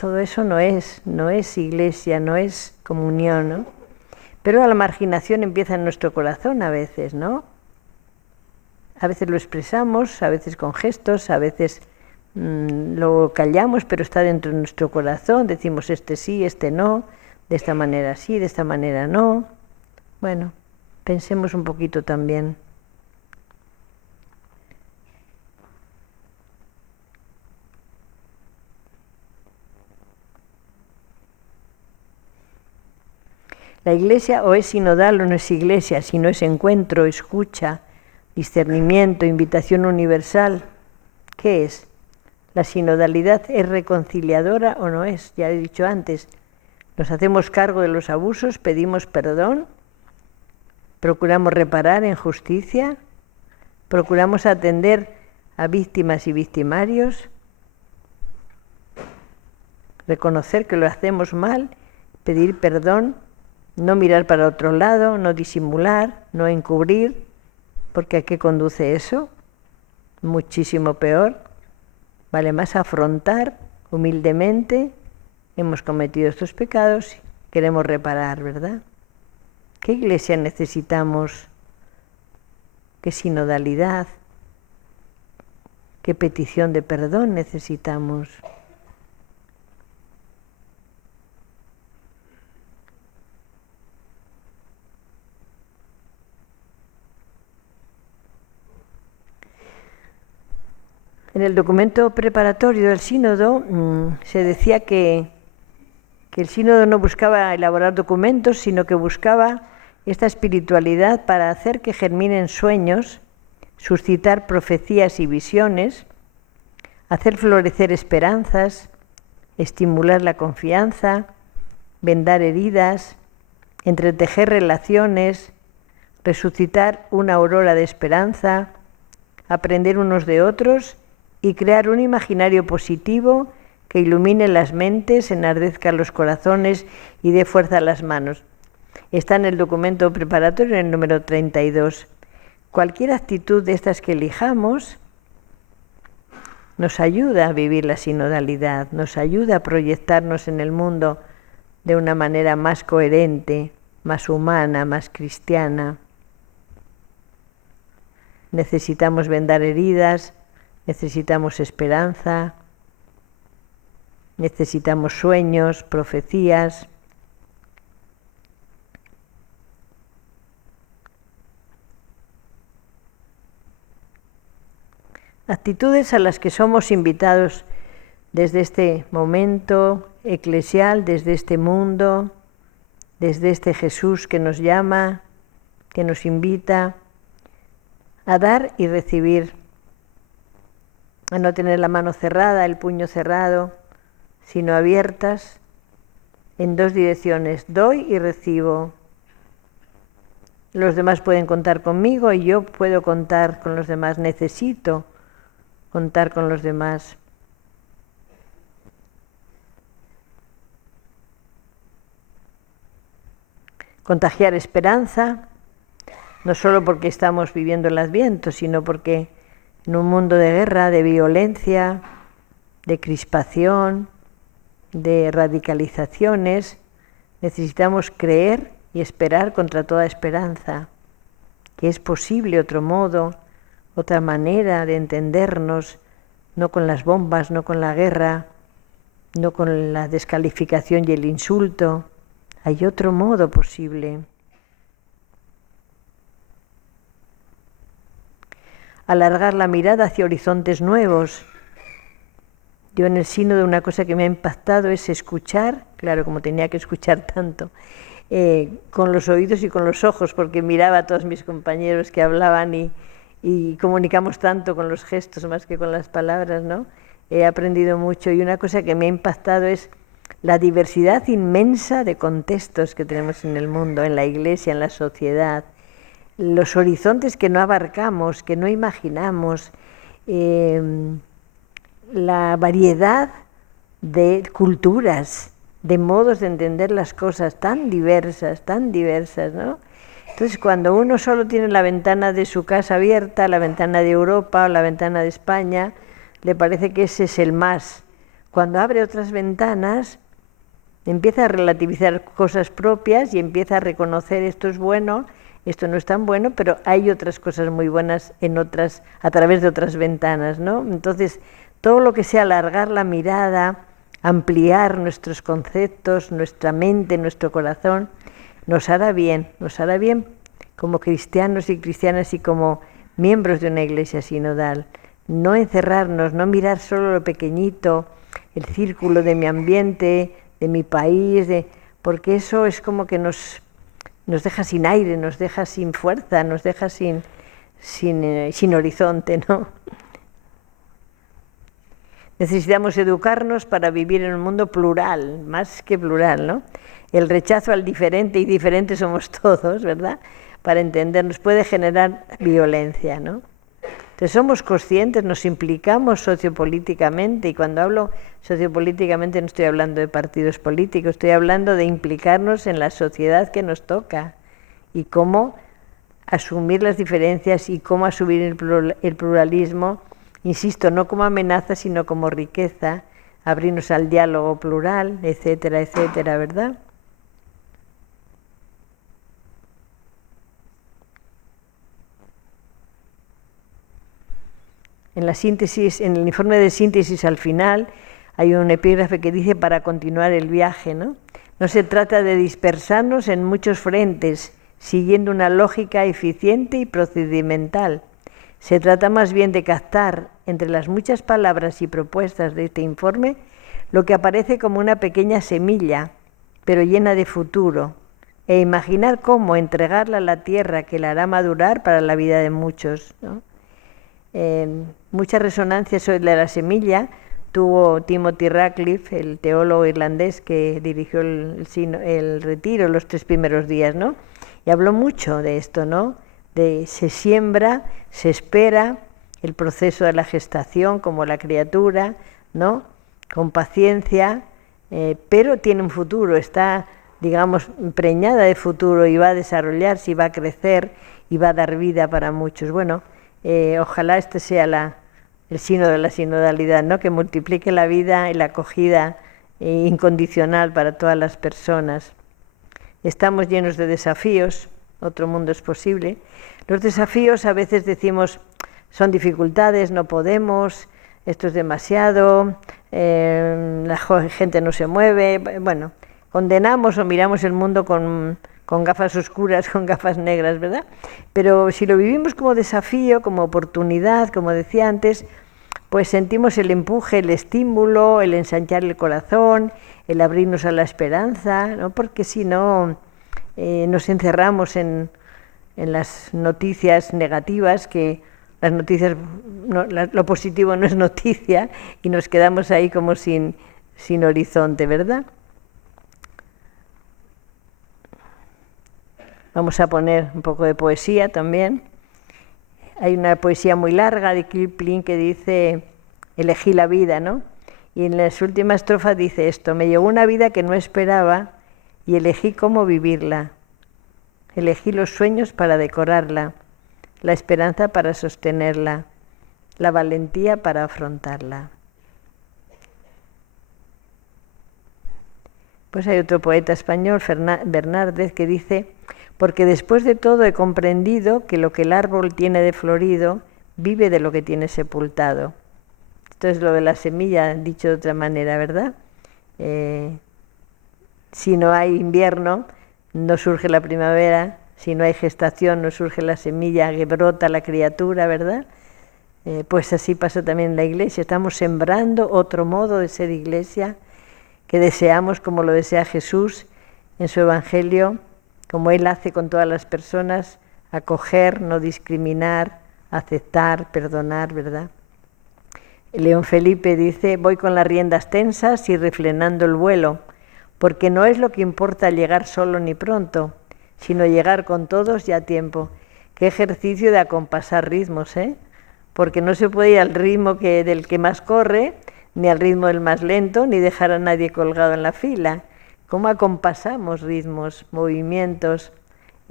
Todo eso no es Iglesia, no es comunión, ¿no? Pero la marginación empieza en nuestro corazón a veces, ¿no? A veces lo expresamos, a veces con gestos, a veces lo callamos, pero está dentro de nuestro corazón. Decimos este sí, este no, de esta manera sí, de esta manera no. Bueno, pensemos un poquito también. La Iglesia o es sinodal o no es Iglesia, si no es encuentro, escucha, discernimiento, invitación universal. ¿Qué es? ¿La sinodalidad es reconciliadora o no es? Ya he dicho antes, nos hacemos cargo de los abusos, pedimos perdón, procuramos reparar en justicia, procuramos atender a víctimas y victimarios, reconocer que lo hacemos mal, pedir perdón, no mirar para otro lado, no disimular, no encubrir, porque ¿a qué conduce eso? Muchísimo peor. Vale más afrontar humildemente, hemos cometido estos pecados, queremos reparar, ¿verdad? ¿Qué iglesia necesitamos? ¿Qué sinodalidad? ¿Qué petición de perdón necesitamos? En el documento preparatorio del sínodo se decía que el sínodo no buscaba elaborar documentos, sino que buscaba esta espiritualidad para hacer que germinen sueños, suscitar profecías y visiones, hacer florecer esperanzas, estimular la confianza, vendar heridas, entretejer relaciones, resucitar una aurora de esperanza, aprender unos de otros y crear un imaginario positivo que ilumine las mentes, enardezca los corazones y dé fuerza a las manos. Está en el documento preparatorio, en el número 32. Cualquier actitud de estas que elijamos nos ayuda a vivir la sinodalidad, nos ayuda a proyectarnos en el mundo de una manera más coherente, más humana, más cristiana. Necesitamos vendar heridas, necesitamos esperanza, necesitamos sueños, profecías. Actitudes a las que somos invitados desde este momento eclesial, desde este mundo, desde este Jesús que nos llama, que nos invita a dar y recibir, a no tener la mano cerrada, el puño cerrado, sino abiertas en dos direcciones, doy y recibo. Los demás pueden contar conmigo y yo puedo contar con los demás, necesito contar con los demás. Contagiar esperanza, no solo porque estamos viviendo el Adviento, sino porque en un mundo de guerra, de violencia, de crispación, de radicalizaciones, necesitamos creer y esperar contra toda esperanza, que es posible otro modo, otra manera de entendernos, no con las bombas, no con la guerra, no con la descalificación y el insulto. Hay otro modo posible. Alargar la mirada hacia horizontes nuevos. Yo en el sínodo una cosa que me ha impactado es escuchar, claro, como tenía que escuchar tanto, con los oídos y con los ojos, porque miraba a todos mis compañeros que hablaban y comunicamos tanto con los gestos más que con las palabras, ¿no? He aprendido mucho y una cosa que me ha impactado es la diversidad inmensa de contextos que tenemos en el mundo, en la Iglesia, en la sociedad, los horizontes que no abarcamos, que no imaginamos, la variedad de culturas, de modos de entender las cosas tan diversas, ¿no? Entonces, cuando uno solo tiene la ventana de su casa abierta, la ventana de Europa o la ventana de España, le parece que ese es el más. Cuando abre otras ventanas, empieza a relativizar cosas propias y empieza a reconocer esto es bueno, esto no es tan bueno, pero hay otras cosas muy buenas en otras, a través de otras ventanas, ¿no? Entonces, todo lo que sea alargar la mirada, ampliar nuestros conceptos, nuestra mente, nuestro corazón, nos hará bien como cristianos y cristianas y como miembros de una iglesia sinodal. No encerrarnos, no mirar solo lo pequeñito, el círculo de mi ambiente, de mi país, porque eso es como que nos deja sin aire, nos deja sin fuerza, nos deja sin horizonte, ¿no? Necesitamos educarnos para vivir en un mundo plural, más que plural, ¿no? El rechazo al diferente, y diferentes somos todos, ¿verdad? Para entendernos puede generar violencia, ¿no? Entonces somos conscientes, nos implicamos sociopolíticamente, y cuando hablo sociopolíticamente no estoy hablando de partidos políticos, estoy hablando de implicarnos en la sociedad que nos toca y cómo asumir las diferencias y cómo asumir el pluralismo, insisto, no como amenaza, sino como riqueza, abrirnos al diálogo plural, etcétera, etcétera, ¿verdad? En la síntesis, en el informe de síntesis al final, hay un epígrafe que dice para continuar el viaje, ¿no? No se trata de dispersarnos en muchos frentes, siguiendo una lógica eficiente y procedimental. Se trata más bien de captar entre las muchas palabras y propuestas de este informe lo que aparece como una pequeña semilla, pero llena de futuro, e imaginar cómo entregarla a la tierra que la hará madurar para la vida de muchos, ¿no? Mucha resonancia sobre la semilla tuvo Timothy Ratcliffe, el teólogo irlandés que dirigió el retiro los 3 primeros días, ¿no? Y habló mucho de esto, ¿no? De se siembra, se espera el proceso de la gestación como la criatura, ¿no? Con paciencia, pero tiene un futuro, está, digamos, preñada de futuro y va a desarrollarse y va a crecer y va a dar vida para muchos. Bueno, ojalá este sea el signo de la sinodalidad, ¿no? Que multiplique la vida y la acogida incondicional para todas las personas. Estamos llenos de desafíos, otro mundo es posible. Los desafíos a veces decimos son dificultades, no podemos, esto es demasiado, la gente no se mueve. Bueno, condenamos o miramos el mundo con gafas oscuras, con gafas negras, ¿verdad? Pero si lo vivimos como desafío, como oportunidad, como decía antes, pues sentimos el empuje, el estímulo, el ensanchar el corazón, el abrirnos a la esperanza, ¿no? Porque si no, nos encerramos en las noticias negativas, que las noticias, no, lo positivo no es noticia, y nos quedamos ahí como sin horizonte, ¿verdad? Vamos a poner un poco de poesía también. Hay una poesía muy larga de Kipling que dice, elegí la vida, ¿no? Y en las últimas estrofas dice esto, me llegó una vida que no esperaba y elegí cómo vivirla. Elegí los sueños para decorarla, la esperanza para sostenerla, la valentía para afrontarla. Pues hay otro poeta español, Bernárdez, que dice, porque después de todo he comprendido que lo que el árbol tiene de florido vive de lo que tiene sepultado. Esto es lo de la semilla, dicho de otra manera, ¿verdad? Si no hay invierno, no surge la primavera, si no hay gestación, no surge la semilla que brota la criatura, ¿verdad? Pues así pasa también en la Iglesia, estamos sembrando otro modo de ser Iglesia, que deseamos como lo desea Jesús en su Evangelio, como Él hace con todas las personas, acoger, no discriminar, aceptar, perdonar, ¿verdad? León Felipe dice, voy con las riendas tensas y refrenando el vuelo, porque no es lo que importa llegar solo ni pronto, sino llegar con todos y a tiempo. Qué ejercicio de acompasar ritmos, ¿eh? Porque no se puede ir al ritmo del que más corre, ni al ritmo del más lento, ni dejar a nadie colgado en la fila. ¿Cómo acompasamos ritmos, movimientos,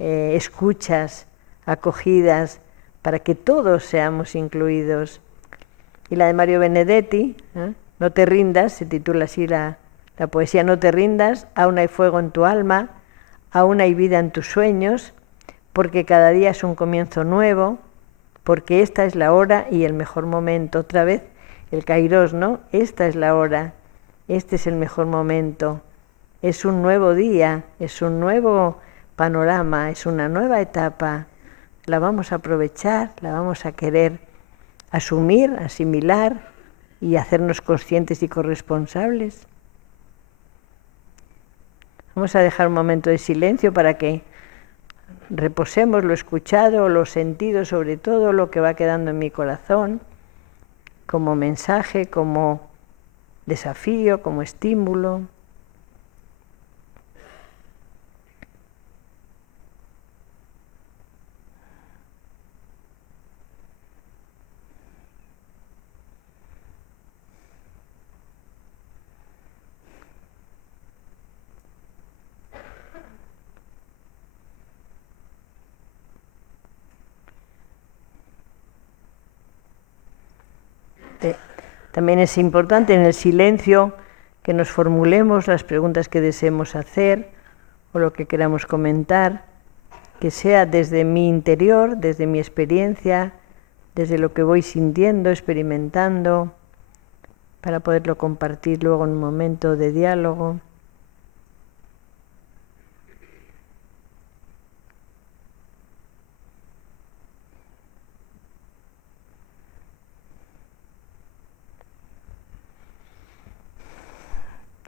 escuchas, acogidas, para que todos seamos incluidos? Y la de Mario Benedetti, No te rindas, se titula así la poesía, no te rindas, aún hay fuego en tu alma, aún hay vida en tus sueños, porque cada día es un comienzo nuevo, porque esta es la hora y el mejor momento. Otra vez el Kairos, ¿no? Esta es la hora, este es el mejor momento. Es un nuevo día, es un nuevo panorama, es una nueva etapa. La vamos a aprovechar, la vamos a querer asumir, asimilar y hacernos conscientes y corresponsables. Vamos a dejar un momento de silencio para que reposemos lo escuchado, lo sentido, sobre todo lo que va quedando en mi corazón, como mensaje, como desafío, como estímulo. También es importante en el silencio que nos formulemos las preguntas que deseemos hacer o lo que queramos comentar, que sea desde mi interior, desde mi experiencia, desde lo que voy sintiendo, experimentando, para poderlo compartir luego en un momento de diálogo.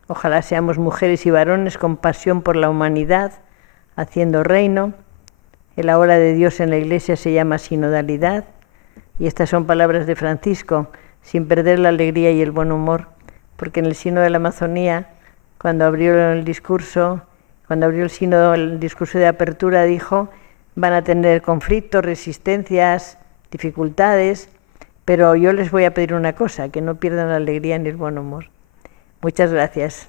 Ojalá seamos mujeres y varones con pasión por la humanidad, haciendo reino. La obra de Dios en la Iglesia se llama sinodalidad. Y estas son palabras de Francisco, sin perder la alegría y el buen humor, porque en el Sínodo de la Amazonía, cuando abrió el discurso el discurso de apertura, dijo: van a tener conflictos, resistencias, dificultades, pero yo les voy a pedir una cosa, que no pierdan la alegría ni el buen humor. Muchas gracias.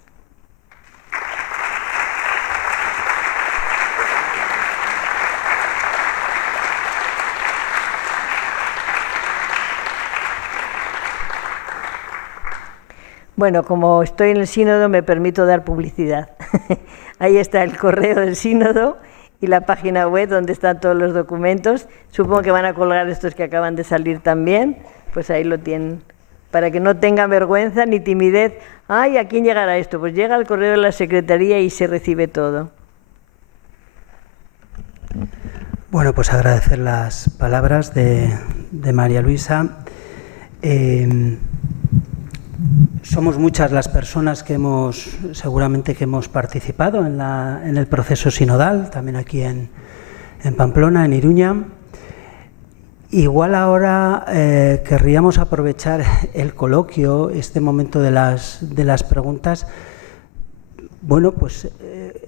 Bueno, como estoy en el sínodo me permito dar publicidad. Ahí está el correo del sínodo y la página web donde están todos los documentos. Supongo que van a colgar estos que acaban de salir también, pues ahí lo tienen. Para que no tengan vergüenza ni timidez. Ay, ¿a quién llegará esto? Pues llega al correo de la Secretaría y se recibe todo. Bueno, pues agradecer las palabras de María Luisa. Somos muchas las personas que seguramente hemos participado en el proceso sinodal, también aquí en Pamplona, en Iruña. Igual ahora querríamos aprovechar el coloquio, este momento de las preguntas, bueno, pues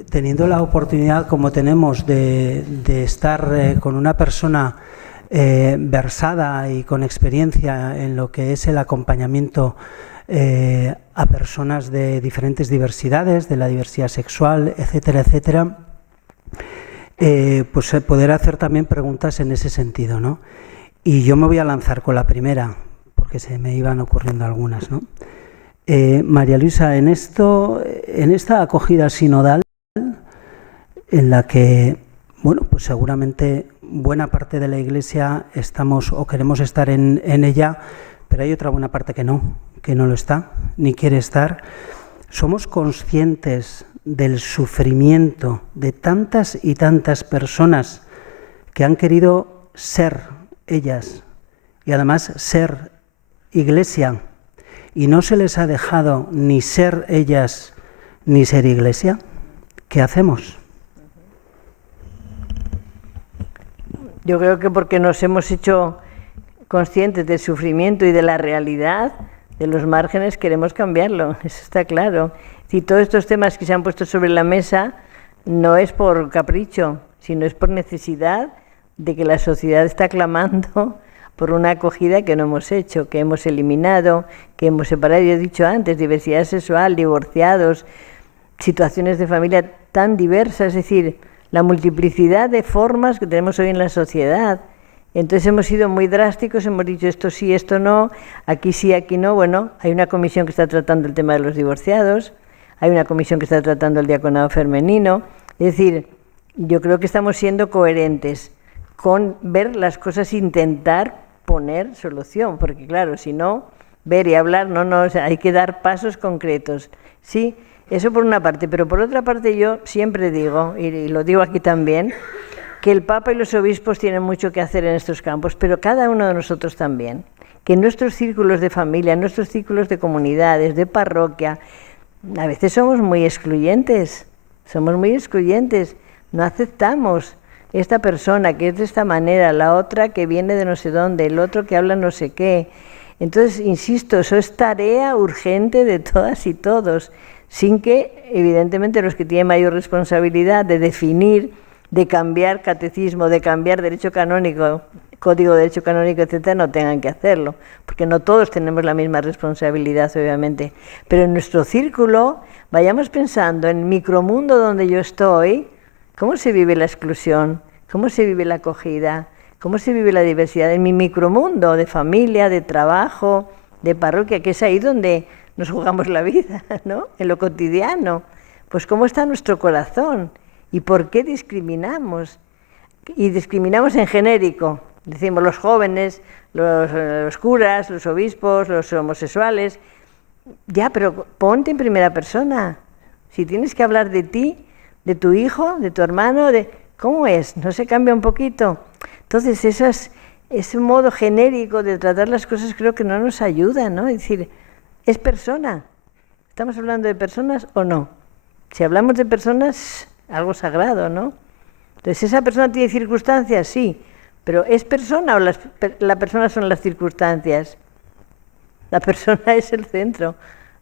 teniendo la oportunidad, como tenemos, de estar con una persona versada y con experiencia en lo que es el acompañamiento a personas de diferentes diversidades, de la diversidad sexual, etcétera, etcétera, pues poder hacer también preguntas en ese sentido, ¿no? Y yo me voy a lanzar con la primera, porque se me iban ocurriendo algunas, ¿no? María Luisa, en esta acogida sinodal, en la que, bueno, pues seguramente buena parte de la Iglesia estamos o queremos estar en ella, pero hay otra buena parte que no lo está, ni quiere estar. Somos conscientes del sufrimiento de tantas y tantas personas que han querido ser ellas y además ser Iglesia, y no se les ha dejado ni ser ellas ni ser Iglesia. ¿Qué hacemos? Yo creo que porque nos hemos hecho conscientes del sufrimiento y de la realidad de los márgenes, queremos cambiarlo, eso está claro. Si todos estos temas que se han puesto sobre la mesa no es por capricho, sino es por necesidad de que la sociedad está clamando por una acogida que no hemos hecho, que hemos eliminado, que hemos separado. Yo he dicho antes, diversidad sexual, divorciados, situaciones de familia tan diversas, es decir, la multiplicidad de formas que tenemos hoy en la sociedad. Entonces hemos sido muy drásticos, hemos dicho esto sí, esto no, aquí sí, aquí no. Bueno, hay una comisión que está tratando el tema de los divorciados, hay una comisión que está tratando el diaconado femenino. Es decir, yo creo que estamos siendo coherentes con ver las cosas, intentar poner solución, porque claro, si no, ver y hablar, no, o sea, hay que dar pasos concretos. Sí, eso por una parte, pero por otra parte yo siempre digo, y lo digo aquí también, que el Papa y los obispos tienen mucho que hacer en estos campos, pero cada uno de nosotros también, que en nuestros círculos de familia, en nuestros círculos de comunidades, de parroquia, a veces somos muy excluyentes, no aceptamos esta persona que es de esta manera, la otra que viene de no sé dónde, el otro que habla no sé qué. Entonces, insisto, eso es tarea urgente de todas y todos, sin que, evidentemente, los que tienen mayor responsabilidad de definir, de cambiar catecismo, de cambiar derecho canónico, código de derecho canónico, etcétera, no tengan que hacerlo, porque no todos tenemos la misma responsabilidad, obviamente. Pero en nuestro círculo, vayamos pensando en el micromundo donde yo estoy, ¿cómo se vive la exclusión? ¿Cómo se vive la acogida? ¿Cómo se vive la diversidad en mi micromundo de familia, de trabajo, de parroquia, que es ahí donde nos jugamos la vida, ¿no? En lo cotidiano. Pues cómo está nuestro corazón y por qué discriminamos. Y discriminamos en genérico. Decimos los jóvenes, los curas, los obispos, los homosexuales. Ya, pero ponte en primera persona. Si tienes que hablar de ti, de tu hijo, de tu hermano, ¿cómo es? ¿No se cambia un poquito? Entonces, ese modo genérico de tratar las cosas creo que no nos ayuda, ¿no? Es decir, es persona. ¿Estamos hablando de personas o no? Si hablamos de personas, algo sagrado, ¿no? Entonces, ¿esa persona tiene circunstancias? Sí. Pero ¿es persona o la persona son las circunstancias? La persona es el centro.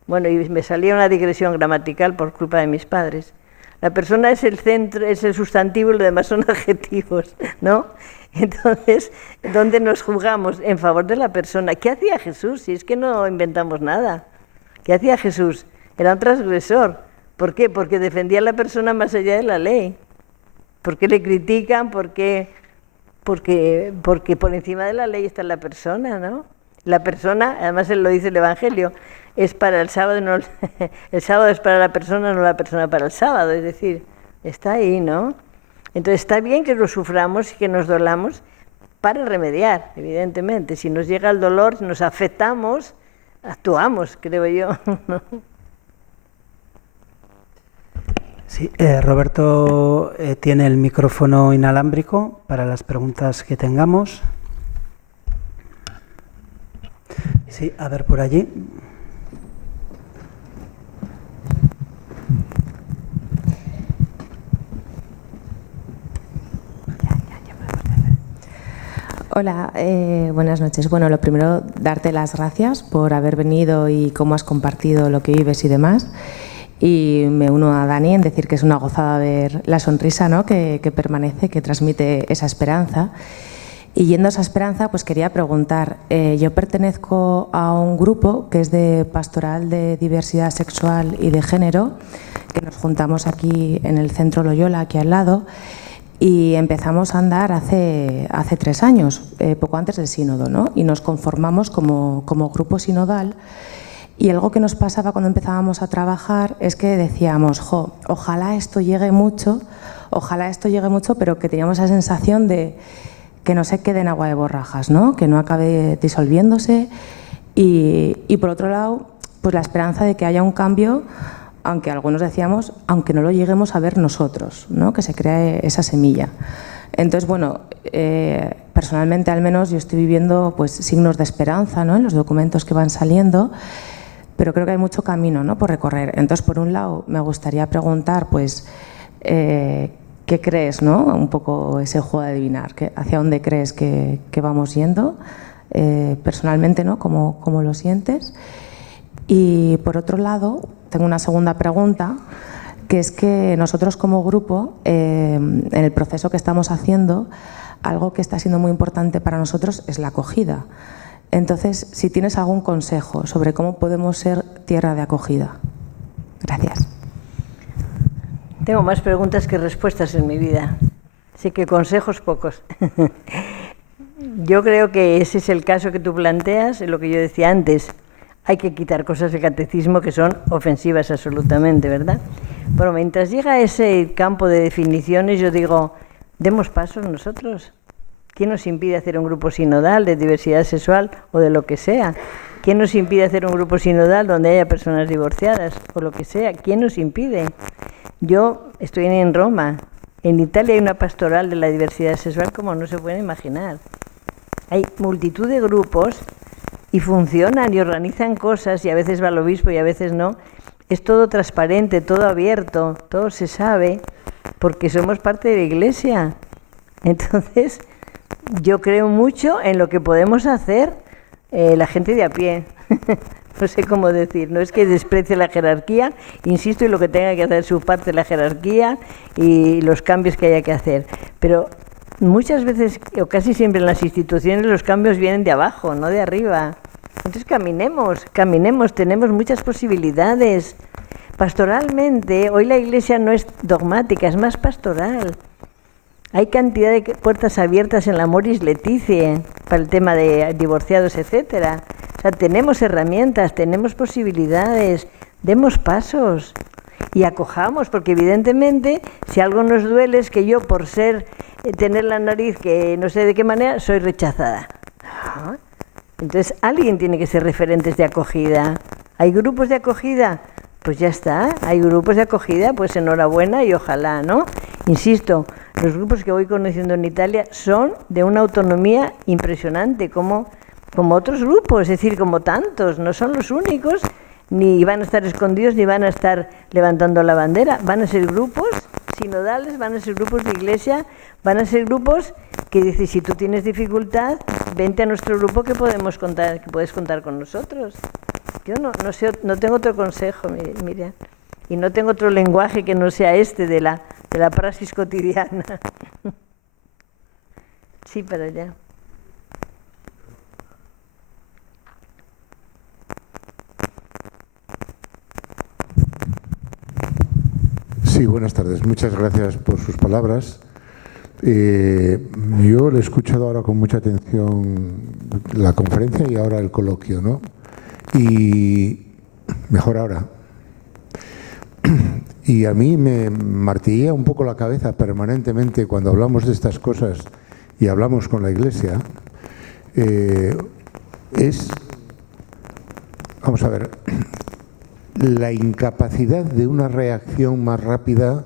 Bueno, y me salía una digresión gramatical por culpa de mis padres. La persona es el centro, es el sustantivo y lo demás son adjetivos, ¿no? Entonces, ¿dónde nos jugamos? En favor de la persona. ¿Qué hacía Jesús? Si es que no inventamos nada. ¿Qué hacía Jesús? Era un transgresor. ¿Por qué? Porque defendía a la persona más allá de la ley. ¿Por qué le critican? Porque por encima de la ley está la persona, ¿no? La persona, además él lo dice el Evangelio, es para el sábado, no, el sábado es para la persona, no la persona para el sábado, es decir, está ahí, ¿no? Entonces está bien que lo suframos y que nos dolamos para remediar, evidentemente. Si nos llega el dolor, si nos afectamos, actuamos, creo yo, ¿no? Sí, Roberto tiene el micrófono inalámbrico para las preguntas que tengamos. Sí, a ver por allí. Hola, buenas noches. Bueno, lo primero, darte las gracias por haber venido y cómo has compartido lo que vives y demás. Y me uno a Dani en decir que es una gozada ver la sonrisa, ¿no?, que permanece, que transmite esa esperanza. Y yendo a esa esperanza, pues quería preguntar, yo pertenezco a un grupo que es de pastoral de diversidad sexual y de género, que nos juntamos aquí en el Centro Loyola, aquí al lado, y empezamos a andar hace 3 años, poco antes del sínodo, ¿no? Y nos conformamos como grupo sinodal. Y algo que nos pasaba cuando empezábamos a trabajar es que decíamos, ojalá esto llegue mucho, pero que teníamos esa sensación de que no se quede en agua de borrajas, ¿no?, que no acabe disolviéndose. Y por otro lado, pues la esperanza de que haya un cambio, aunque algunos decíamos, aunque no lo lleguemos a ver nosotros, ¿no?, que se cree esa semilla. Entonces, bueno, personalmente al menos yo estoy viviendo pues signos de esperanza, ¿no?, en los documentos que van saliendo, pero creo que hay mucho camino, ¿no?, por recorrer. Entonces, por un lado, me gustaría preguntar, pues, ¿qué crees, ¿no?, un poco ese juego de adivinar? ¿Hacia dónde crees que vamos yendo? Personalmente, ¿no?, ¿cómo lo sientes? Y, por otro lado, tengo una segunda pregunta, que es que nosotros como grupo, en el proceso que estamos haciendo, algo que está siendo muy importante para nosotros es la acogida. Entonces, si tienes algún consejo sobre cómo podemos ser tierra de acogida. Gracias. Tengo más preguntas que respuestas en mi vida, así que consejos pocos. Yo creo que ese es el caso que tú planteas, lo que yo decía antes. Hay que quitar cosas del catecismo que son ofensivas absolutamente, ¿verdad? Pero mientras llega a ese campo de definiciones, yo digo, demos pasos nosotros. ¿Quién nos impide hacer un grupo sinodal de diversidad sexual o de lo que sea? ¿Quién nos impide hacer un grupo sinodal donde haya personas divorciadas o lo que sea? ¿Quién nos impide? Yo estoy en Roma. En Italia hay una pastoral de la diversidad sexual como no se puede imaginar. Hay multitud de grupos y funcionan y organizan cosas y a veces va el obispo y a veces no. Es todo transparente, todo abierto, todo se sabe porque somos parte de la Iglesia. Entonces, yo creo mucho en lo que podemos hacer la gente de a pie. No sé cómo decir, no es que desprecie la jerarquía, insisto en lo que tenga que hacer su parte la jerarquía y los cambios que haya que hacer. Pero muchas veces, o casi siempre en las instituciones, los cambios vienen de abajo, no de arriba. Entonces caminemos, tenemos muchas posibilidades. Pastoralmente, hoy la Iglesia no es dogmática, es más pastoral. Hay cantidad de puertas abiertas en la Amoris Laetitia para el tema de divorciados, etcétera. O sea, tenemos herramientas, tenemos posibilidades, demos pasos y acojamos, porque evidentemente si algo nos duele es que yo por tener la nariz que no sé de qué manera soy rechazada. ¿No? Entonces alguien tiene que ser referentes de acogida. ¿Hay grupos de acogida? Pues ya está, hay grupos de acogida, pues enhorabuena y ojalá, ¿no? Insisto, los grupos que voy conociendo en Italia son de una autonomía impresionante, como otros grupos, es decir, como tantos, no son los únicos, ni van a estar escondidos, ni van a estar levantando la bandera, van a ser grupos sinodales, van a ser grupos de iglesia, van a ser grupos que dicen, si tú tienes dificultad, vente a nuestro grupo que puedes contar con nosotros. Yo no sé, no tengo otro consejo, Miriam, y no tengo otro lenguaje que no sea este de la praxis cotidiana. Sí, para allá. Sí, buenas tardes. Muchas gracias por sus palabras. Yo le he escuchado ahora con mucha atención la conferencia y ahora el coloquio, ¿no? Y mejor ahora. Y a mí me martillea un poco la cabeza permanentemente cuando hablamos de estas cosas y hablamos con la Iglesia. Vamos a ver, la incapacidad de una reacción más rápida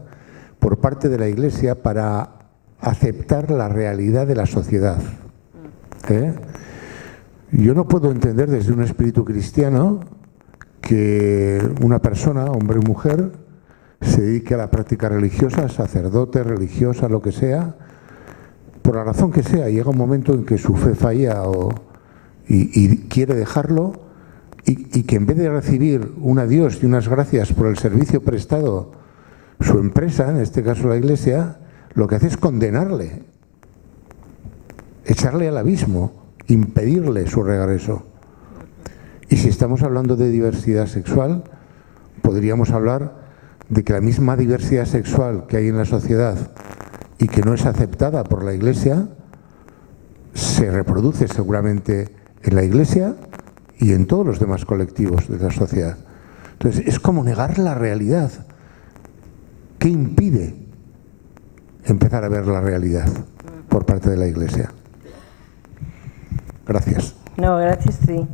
por parte de la Iglesia para aceptar la realidad de la sociedad. Yo no puedo entender desde un espíritu cristiano que una persona, hombre o mujer, se dedique a la práctica religiosa, sacerdote, religiosa, lo que sea, por la razón que sea. Llega un momento en que su fe falla y quiere dejarlo, y que en vez de recibir un adiós y unas gracias por el servicio prestado, su empresa, en este caso la Iglesia, lo que hace es condenarle, echarle al abismo, impedirle su regreso. Y si estamos hablando de diversidad sexual, podríamos hablar de que la misma diversidad sexual que hay en la sociedad y que no es aceptada por la Iglesia, se reproduce seguramente en la Iglesia y en todos los demás colectivos de la sociedad. Entonces, es como negar la realidad. ¿Qué impide empezar a ver la realidad por parte de la Iglesia? Gracias. No, gracias, sí.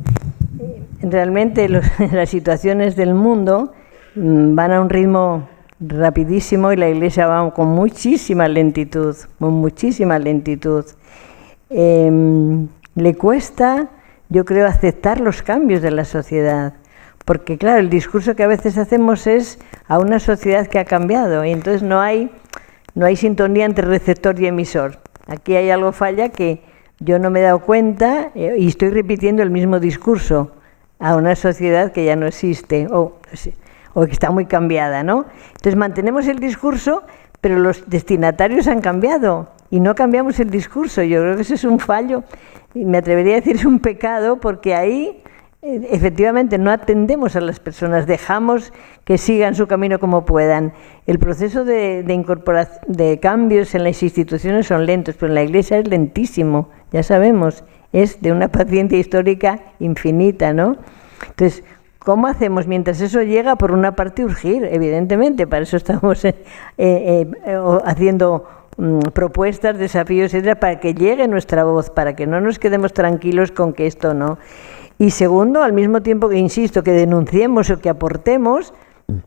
Realmente las situaciones del mundo van a un ritmo rapidísimo y la Iglesia va con muchísima lentitud, Le cuesta, yo creo, aceptar los cambios de la sociedad, porque claro, el discurso que a veces hacemos es a una sociedad que ha cambiado y entonces no hay sintonía entre receptor y emisor. Aquí hay algo falla que yo no me he dado cuenta y estoy repitiendo el mismo discurso a una sociedad que ya no existe o que está muy cambiada, ¿no? Entonces mantenemos el discurso, pero los destinatarios han cambiado y no cambiamos el discurso. Yo creo que eso es un fallo y me atrevería a decir es un pecado, porque ahí efectivamente no atendemos a las personas, dejamos que sigan su camino como puedan. El proceso de incorporación, de cambios en las instituciones son lentos, pero en la Iglesia es lentísimo, ya sabemos, es de una paciencia histórica infinita, ¿no? Entonces, ¿cómo hacemos? Mientras eso llega, por una parte urgir, evidentemente, para eso estamos haciendo propuestas, desafíos, etcétera, para que llegue nuestra voz, para que no nos quedemos tranquilos con que esto no. Y segundo, al mismo tiempo que insisto, que denunciemos o que aportemos,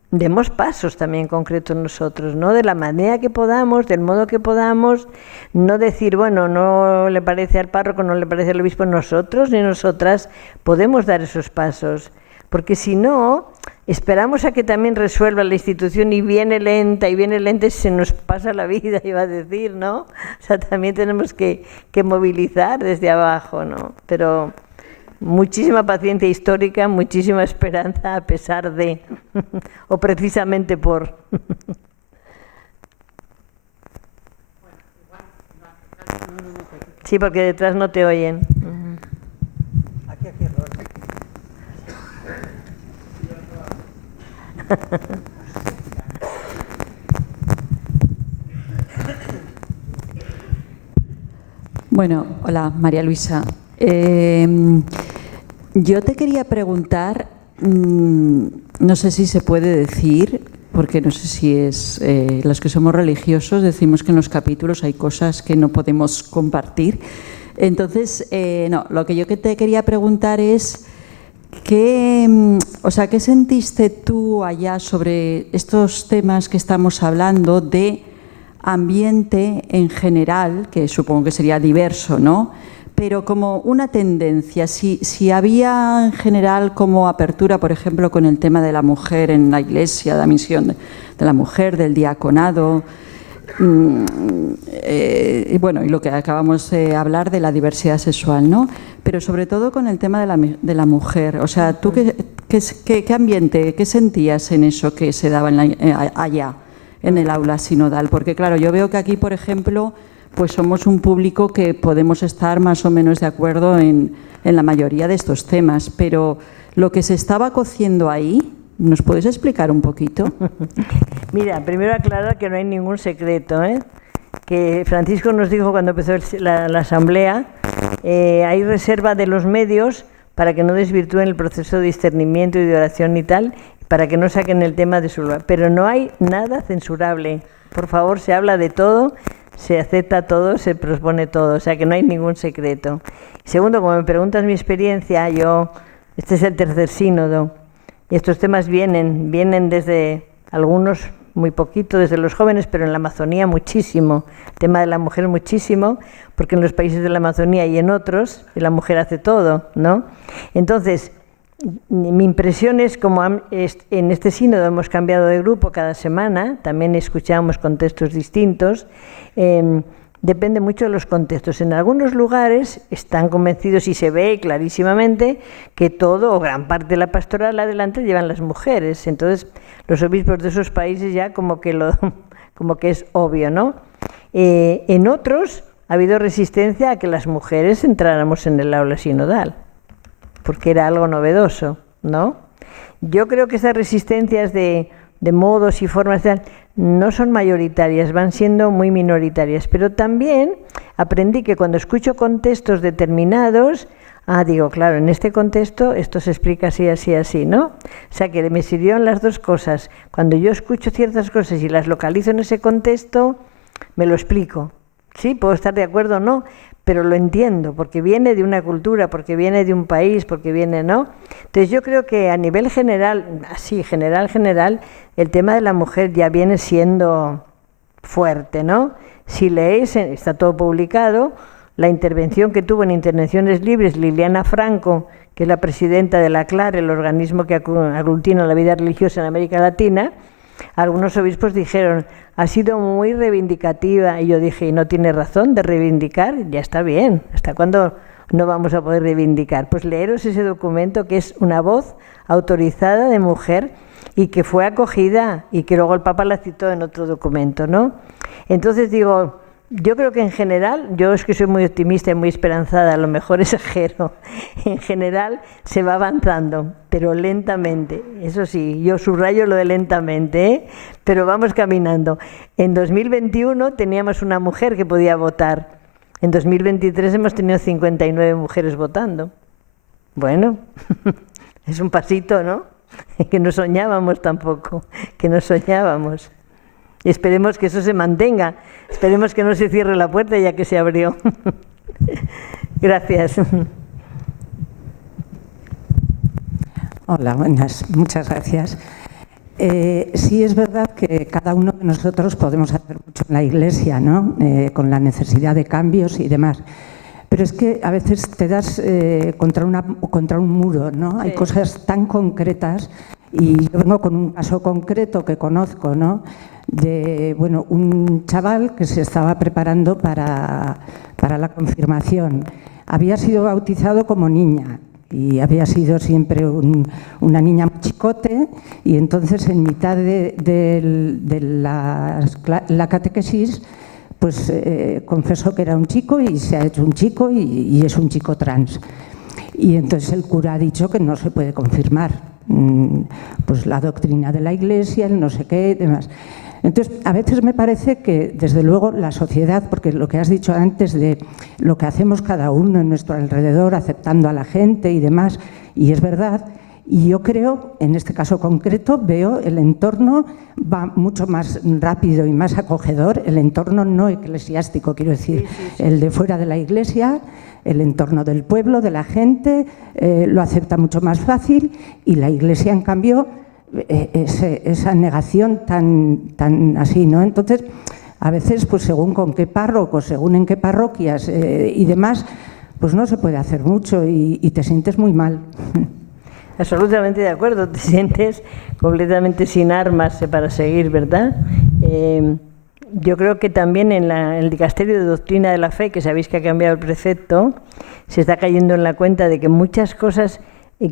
demos pasos también concretos nosotros, ¿no? De la manera que podamos, del modo que podamos, no decir, bueno, no le parece al párroco, no le parece al obispo, nosotros ni nosotras podemos dar esos pasos. Porque si no, esperamos a que también resuelva la institución y viene lenta y se nos pasa la vida, iba a decir, ¿no? O sea, también tenemos que movilizar desde abajo, ¿no? Pero muchísima paciencia histórica, muchísima esperanza a pesar de, o precisamente por. Sí, porque detrás no te oyen. Aquí. Bueno, hola, María Luisa. Yo te quería preguntar, no sé si se puede decir, porque no sé si es, los que somos religiosos decimos que en los capítulos hay cosas que no podemos compartir. Entonces, no, lo que yo te quería preguntar es, ¿qué sentiste tú allá sobre estos temas que estamos hablando de ambiente en general, que supongo que sería diverso, ¿no? Pero como una tendencia, si había en general como apertura, por ejemplo, con el tema de la mujer en la Iglesia, la misión de la mujer, del diaconado, y bueno, y lo que acabamos de hablar de la diversidad sexual, ¿no? Pero sobre todo con el tema de la mujer. O sea, ¿tú qué ambiente, qué sentías en eso que se daba allá, en el aula sinodal? Porque claro, yo veo que aquí, por ejemplo, pues somos un público que podemos estar más o menos de acuerdo en la mayoría de estos temas, pero lo que se estaba cociendo ahí, ¿nos puedes explicar un poquito? Mira, primero aclarar que no hay ningún secreto, ¿eh? Que Francisco nos dijo cuando empezó la asamblea, hay reserva de los medios para que no desvirtúen el proceso de discernimiento y de oración y tal, para que no saquen el tema de su lugar. Pero no hay nada censurable. Por favor, se habla de todo, se acepta todo, se propone todo, o sea que no hay ningún secreto. Segundo, como me preguntas mi experiencia, este es el tercer sínodo, y estos temas vienen desde algunos, muy poquito, desde los jóvenes, pero en la Amazonía muchísimo, el tema de la mujer muchísimo, porque en los países de la Amazonía y en otros, la mujer hace todo, ¿no? Entonces, mi impresión es como en este sínodo hemos cambiado de grupo cada semana, también escuchamos contextos distintos, depende mucho de los contextos. En algunos lugares están convencidos y se ve clarísimamente que todo o gran parte de la pastoral adelante llevan las mujeres. Entonces los obispos de esos países ya como que es obvio, ¿no? En otros ha habido resistencia a que las mujeres entráramos en el aula sinodal, porque era algo novedoso, ¿no? Yo creo que esas resistencias de modos y formas no son mayoritarias, van siendo muy minoritarias, pero también aprendí que cuando escucho contextos determinados, digo, claro, en este contexto esto se explica así, así, así, ¿no? O sea que me sirvieron las dos cosas. Cuando yo escucho ciertas cosas y las localizo en ese contexto, me lo explico. Sí, puedo estar de acuerdo o no, pero lo entiendo, porque viene de una cultura, porque viene de un país, porque viene, ¿no? Entonces yo creo que a nivel general, así, general, el tema de la mujer ya viene siendo fuerte, ¿no? Si leéis, está todo publicado, la intervención que tuvo en Intervenciones Libres Liliana Franco, que es la presidenta de la CLAR, el organismo que aglutina la vida religiosa en América Latina, algunos obispos dijeron, ha sido muy reivindicativa, y yo dije, ¿y no tiene razón de reivindicar? Ya está bien, ¿hasta cuándo no vamos a poder reivindicar? Pues leeros ese documento, que es una voz autorizada de mujer y que fue acogida y que luego el Papa la citó en otro documento, ¿no? Entonces digo, yo creo que en general, yo es que soy muy optimista y muy esperanzada, a lo mejor exagero, en general se va avanzando, pero lentamente, eso sí, yo subrayo lo de lentamente, ¿eh? Pero vamos caminando. En 2021 teníamos una mujer que podía votar, en 2023 hemos tenido 59 mujeres votando. Bueno, es un pasito, ¿no? Que no soñábamos tampoco, que no soñábamos. Y esperemos que eso se mantenga. Esperemos que no se cierre la puerta ya que se abrió. Gracias. Hola, buenas. Muchas gracias. Sí, es verdad que cada uno de nosotros podemos hacer mucho en la Iglesia, ¿no? Con la necesidad de cambios y demás. Pero es que a veces te das contra un muro, ¿no? Sí. Hay cosas tan concretas. Y yo vengo con un caso concreto que conozco, ¿no? De un chaval que se estaba preparando para la confirmación. Había sido bautizado como niña y había sido siempre una niña muy chicote, y entonces en mitad de la catequesis pues confesó que era un chico y se ha hecho un chico y es un chico trans. Y entonces el cura ha dicho que no se puede confirmar, pues la doctrina de la Iglesia, el no sé qué, demás. Entonces, a veces me parece que, desde luego, la sociedad, porque lo que has dicho antes de lo que hacemos cada uno en nuestro alrededor, aceptando a la gente y demás, y es verdad, y yo creo, en este caso concreto, veo el entorno va mucho más rápido y más acogedor, el entorno no eclesiástico, quiero decir, el de fuera de la iglesia, el entorno del pueblo, de la gente, lo acepta mucho más fácil, y la iglesia, en cambio, esa negación tan así, ¿no? Entonces, a veces, pues según con qué párrocos, según en qué parroquias y demás, pues no se puede hacer mucho y te sientes muy mal. Absolutamente de acuerdo, te sientes completamente sin armas para seguir, ¿verdad? Yo creo que también en el dicasterio de doctrina de la fe, que sabéis que ha cambiado el precepto, se está cayendo en la cuenta de que muchas cosas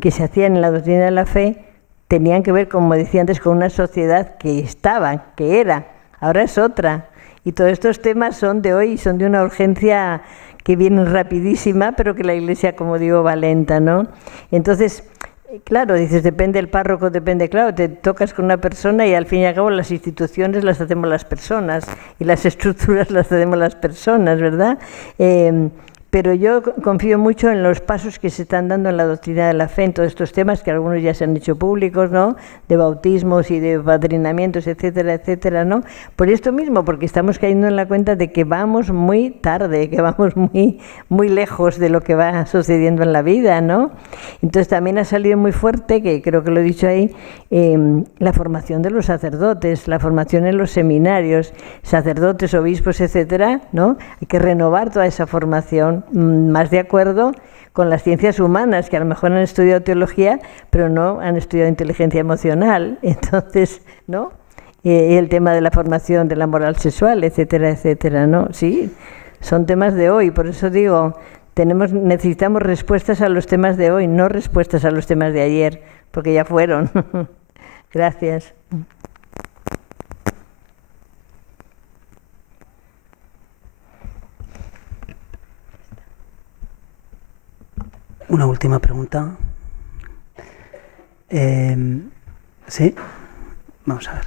que se hacían en la doctrina de la fe tenían que ver, como decía antes, con una sociedad que era, ahora es otra. Y todos estos temas son de hoy, son de una urgencia que viene rapidísima, pero que la Iglesia, como digo, va lenta, ¿no? Entonces, claro, dices, depende el párroco, depende, claro, te tocas con una persona y al fin y al cabo las instituciones las hacemos las personas y las estructuras las hacemos las personas, ¿verdad? Pero yo confío mucho en los pasos que se están dando en la doctrina de la fe, en todos estos temas que algunos ya se han hecho públicos, ¿no? De bautismos y de padrinamientos, etcétera, etcétera, ¿no? Por esto mismo, porque estamos cayendo en la cuenta de que vamos muy tarde, que vamos muy lejos de lo que va sucediendo en la vida, ¿no? Entonces también ha salido muy fuerte, que creo que lo he dicho ahí, la formación de los sacerdotes, la formación en los seminarios, sacerdotes, obispos, etcétera, ¿no? Hay que renovar toda esa formación, más de acuerdo con las ciencias humanas, que a lo mejor han estudiado teología, pero no han estudiado inteligencia emocional. Entonces, ¿no? Y el tema de la formación de la moral sexual, etcétera, etcétera, ¿no? Sí, son temas de hoy, por eso digo, necesitamos respuestas a los temas de hoy, no respuestas a los temas de ayer, porque ya fueron. Gracias. Una última pregunta. ¿Sí? Vamos a ver.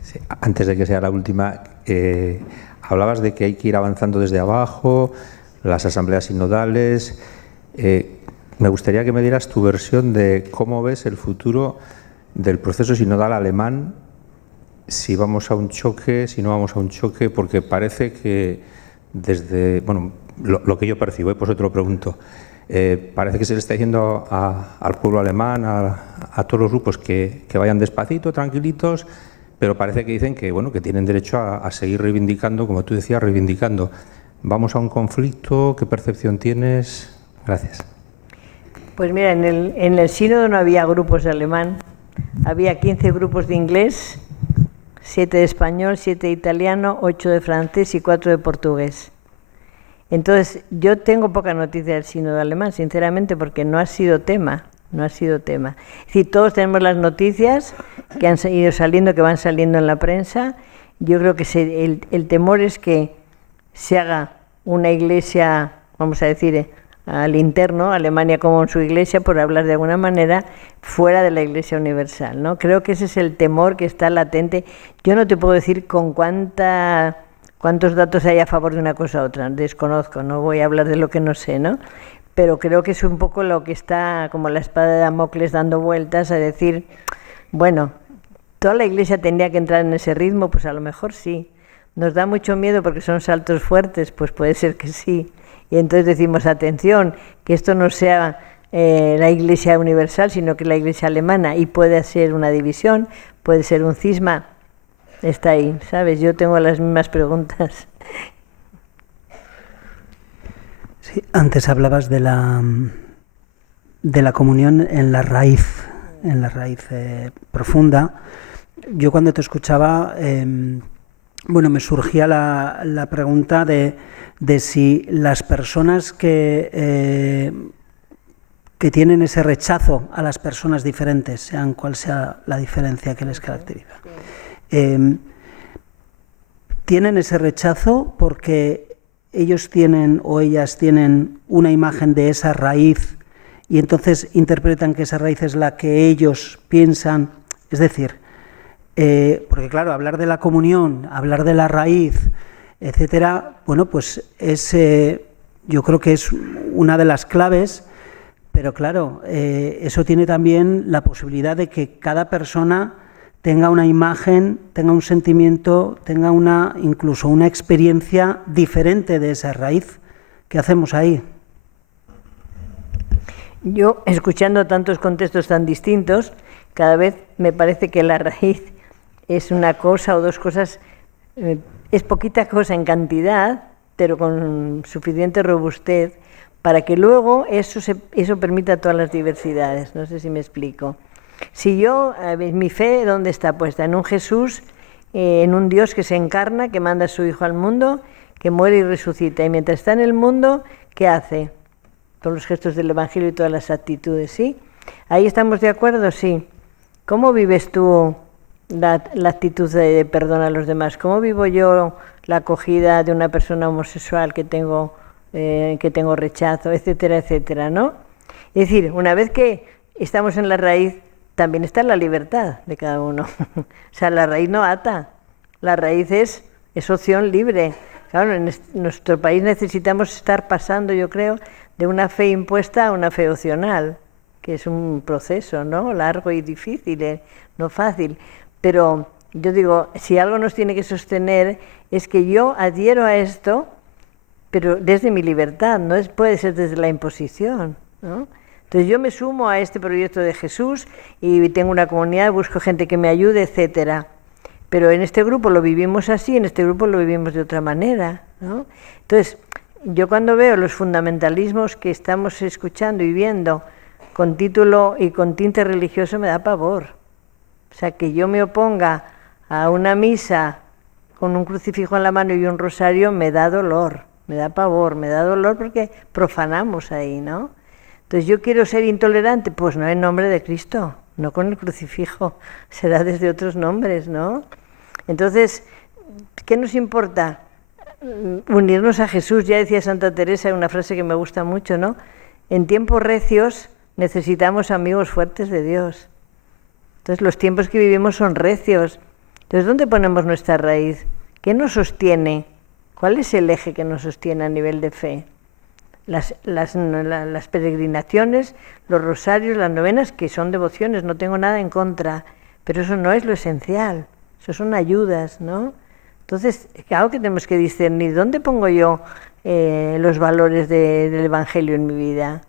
Sí, antes de que sea la última, hablabas de que hay que ir avanzando desde abajo, las asambleas sinodales. Me gustaría que me dieras tu versión de cómo ves el futuro del proceso sinodal alemán, si vamos a un choque, si no vamos a un choque, porque parece que desde, bueno, lo que yo percibo, por eso te lo pregunto, parece que se le está diciendo al pueblo alemán, a todos los grupos que vayan despacito, tranquilitos, pero parece que dicen que, bueno, que tienen derecho a seguir reivindicando, como tú decías, reivindicando. ¿Vamos a un conflicto? ¿Qué percepción tienes? Gracias. Pues mira, en el sínodo no había grupos de alemán, había 15 grupos de inglés, 7 de español, 7 de italiano, 8 de francés y 4 de portugués. Entonces, yo tengo poca noticia del sínodo alemán, sinceramente, porque no ha sido tema. Es decir, todos tenemos las noticias que han ido saliendo, que van saliendo en la prensa. Yo creo que el temor es que se haga una iglesia, vamos a decir, al interno, Alemania como en su iglesia, por hablar de alguna manera, fuera de la Iglesia Universal, ¿no? Creo que ese es el temor que está latente. Yo no te puedo decir con cuántos datos hay a favor de una cosa u otra, desconozco, no voy a hablar de lo que no sé, ¿no? Pero creo que es un poco lo que está como la espada de Damocles dando vueltas, a decir, bueno, ¿toda la Iglesia tendría que entrar en ese ritmo? Pues a lo mejor sí. ¿Nos da mucho miedo porque son saltos fuertes? Pues puede ser que sí. Y entonces decimos, atención, que esto no sea la Iglesia Universal, sino que la Iglesia alemana, y puede ser una división, puede ser un cisma, está ahí, ¿sabes? Yo tengo las mismas preguntas. Sí, antes hablabas de la comunión en la raíz profunda. Yo cuando te escuchaba, me surgía la pregunta de si las personas que tienen ese rechazo a las personas diferentes, sean cual sea la diferencia que les caracteriza, tienen ese rechazo porque ellos tienen o ellas tienen una imagen de esa raíz y entonces interpretan que esa raíz es la que ellos piensan Es decir, porque claro, hablar de la comunión, hablar de la raíz, etcétera, bueno, pues es, yo creo que es una de las claves, pero claro, eso tiene también la posibilidad de que cada persona tenga una imagen, tenga un sentimiento, tenga incluso una experiencia diferente de esa raíz. ¿Qué hacemos ahí? Yo, escuchando tantos contextos tan distintos, cada vez me parece que la raíz es una cosa o dos cosas, es poquita cosa en cantidad, pero con suficiente robustez para que luego eso permita todas las diversidades. No sé si me explico. Si yo, mi fe, ¿dónde está puesta? En un Jesús, en un Dios que se encarna, que manda a su Hijo al mundo, que muere y resucita. Y mientras está en el mundo, ¿qué hace? Con los gestos del Evangelio y todas las actitudes, ¿sí? ¿Ahí estamos de acuerdo? Sí. ¿Cómo vives tú la actitud de perdón a los demás? ¿Cómo vivo yo la acogida de una persona homosexual que tengo rechazo, etcétera, etcétera, ¿no? Es decir, una vez que estamos en la raíz, también está la libertad de cada uno. O sea, la raíz no ata, la raíz es opción libre. Claro, en nuestro país necesitamos estar pasando, yo creo, de una fe impuesta a una fe opcional, que es un proceso, ¿no? Largo y difícil, no fácil. Pero yo digo, si algo nos tiene que sostener es que yo adhiero a esto, pero desde mi libertad, no puede ser desde la imposición, ¿no? Entonces yo me sumo a este proyecto de Jesús y tengo una comunidad, busco gente que me ayude, etcétera. Pero en este grupo lo vivimos así, en este grupo lo vivimos de otra manera, ¿no? Entonces, yo cuando veo los fundamentalismos que estamos escuchando y viendo con título y con tinte religioso me da pavor. O sea, que yo me oponga a una misa con un crucifijo en la mano y un rosario me da dolor, me da pavor, me da dolor porque profanamos ahí, ¿no? Entonces, ¿yo quiero ser intolerante? Pues no en nombre de Cristo, no con el crucifijo, será desde otros nombres, ¿no? Entonces, ¿qué nos importa? Unirnos a Jesús. Ya decía Santa Teresa una frase que me gusta mucho, ¿no? En tiempos recios necesitamos amigos fuertes de Dios. Entonces, los tiempos que vivimos son recios. Entonces, ¿dónde ponemos nuestra raíz? ¿Qué nos sostiene? ¿Cuál es el eje que nos sostiene a nivel de fe? Las peregrinaciones, los rosarios, las novenas, que son devociones, no tengo nada en contra, pero eso no es lo esencial, eso son ayudas, ¿no? Entonces, claro que tenemos que discernir dónde pongo yo los valores del Evangelio en mi vida.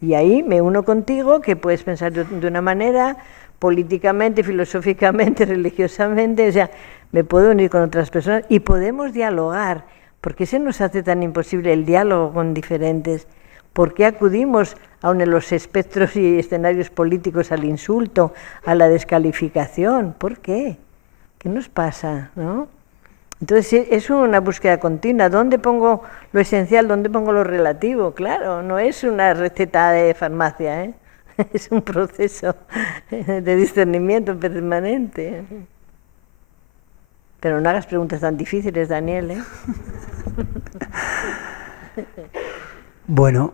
Y ahí me uno contigo, que puedes pensar de una manera, políticamente, filosóficamente, religiosamente, o sea, me puedo unir con otras personas y podemos dialogar. ¿Por qué se nos hace tan imposible el diálogo con diferentes? ¿Por qué acudimos, aun en los espectros y escenarios políticos, al insulto, a la descalificación? ¿Por qué? ¿Qué nos pasa, no? Entonces es una búsqueda continua. ¿Dónde pongo lo esencial? ¿Dónde pongo lo relativo? Claro, no es una receta de farmacia, ¿eh? Es un proceso de discernimiento permanente. Pero no hagas preguntas tan difíciles, Daniel, ¿eh? Bueno,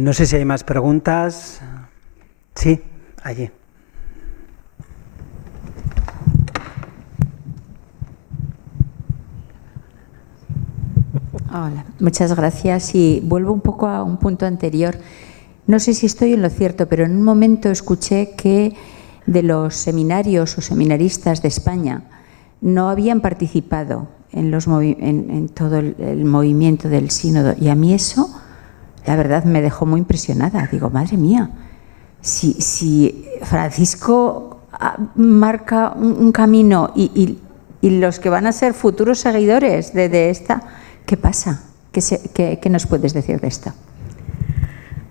no sé si hay más preguntas. Sí, allí. Hola, muchas gracias. Y vuelvo un poco a un punto anterior. No sé si estoy en lo cierto, pero en un momento escuché que de los seminarios o seminaristas de España no habían participado en todo el movimiento del sínodo. Y a mí eso, la verdad, me dejó muy impresionada. Digo, madre mía, si Francisco marca un camino y los que van a ser futuros seguidores de esta, ¿qué pasa? ¿Qué nos puedes decir de esto?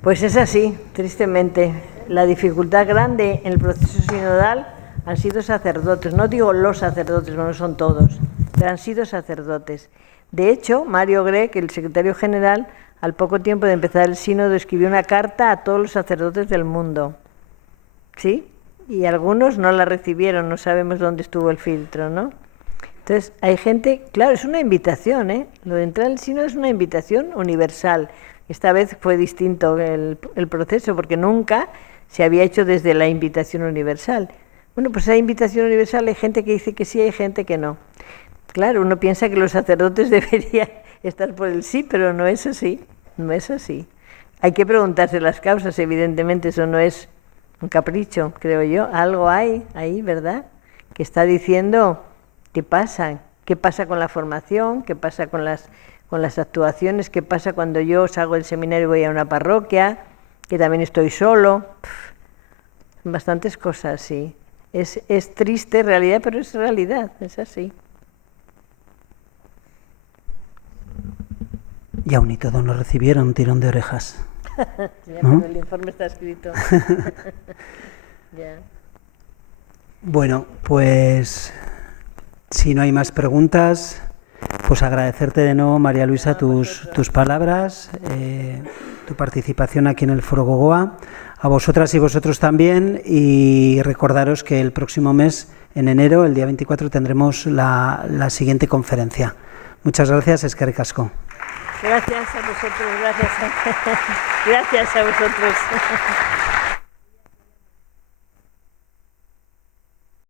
Pues es así, tristemente. La dificultad grande en el proceso sinodal han sido sacerdotes. No digo los sacerdotes, no son todos, pero han sido sacerdotes. De hecho, Mario Grech, el secretario general, al poco tiempo de empezar el sínodo, escribió una carta a todos los sacerdotes del mundo. ¿Sí? Y algunos no la recibieron, no sabemos dónde estuvo el filtro, ¿no? Entonces, hay gente, claro, es una invitación, ¿eh? Lo de entrar al sínodo es una invitación universal. Esta vez fue distinto el proceso, porque nunca se había hecho desde la invitación universal. Bueno, pues esa invitación universal hay gente que dice que sí, hay gente que no. Claro, uno piensa que los sacerdotes deberían estar por el sí, pero no es así, no es así. Hay que preguntarse las causas, evidentemente, eso no es un capricho, creo yo. Algo hay ahí, ¿verdad? Que está diciendo qué pasa con la formación, qué pasa con las actuaciones, qué pasa cuando yo salgo del seminario y voy a una parroquia, que también estoy solo. Bastantes cosas, sí. Es triste realidad, pero es realidad, es así. Y aún y todo no recibieron tirón de orejas. Ya, ¿no? pero el informe está escrito. Ya. Bueno, pues si no hay más preguntas, pues agradecerte de nuevo, María Luisa, tus palabras, tu participación aquí en el Foro Gogoa, a vosotras y vosotros también, y recordaros que el próximo mes, en enero, el día 24, tendremos la siguiente conferencia. Muchas gracias, eskerrik asko. Gracias a vosotros, gracias a vosotros.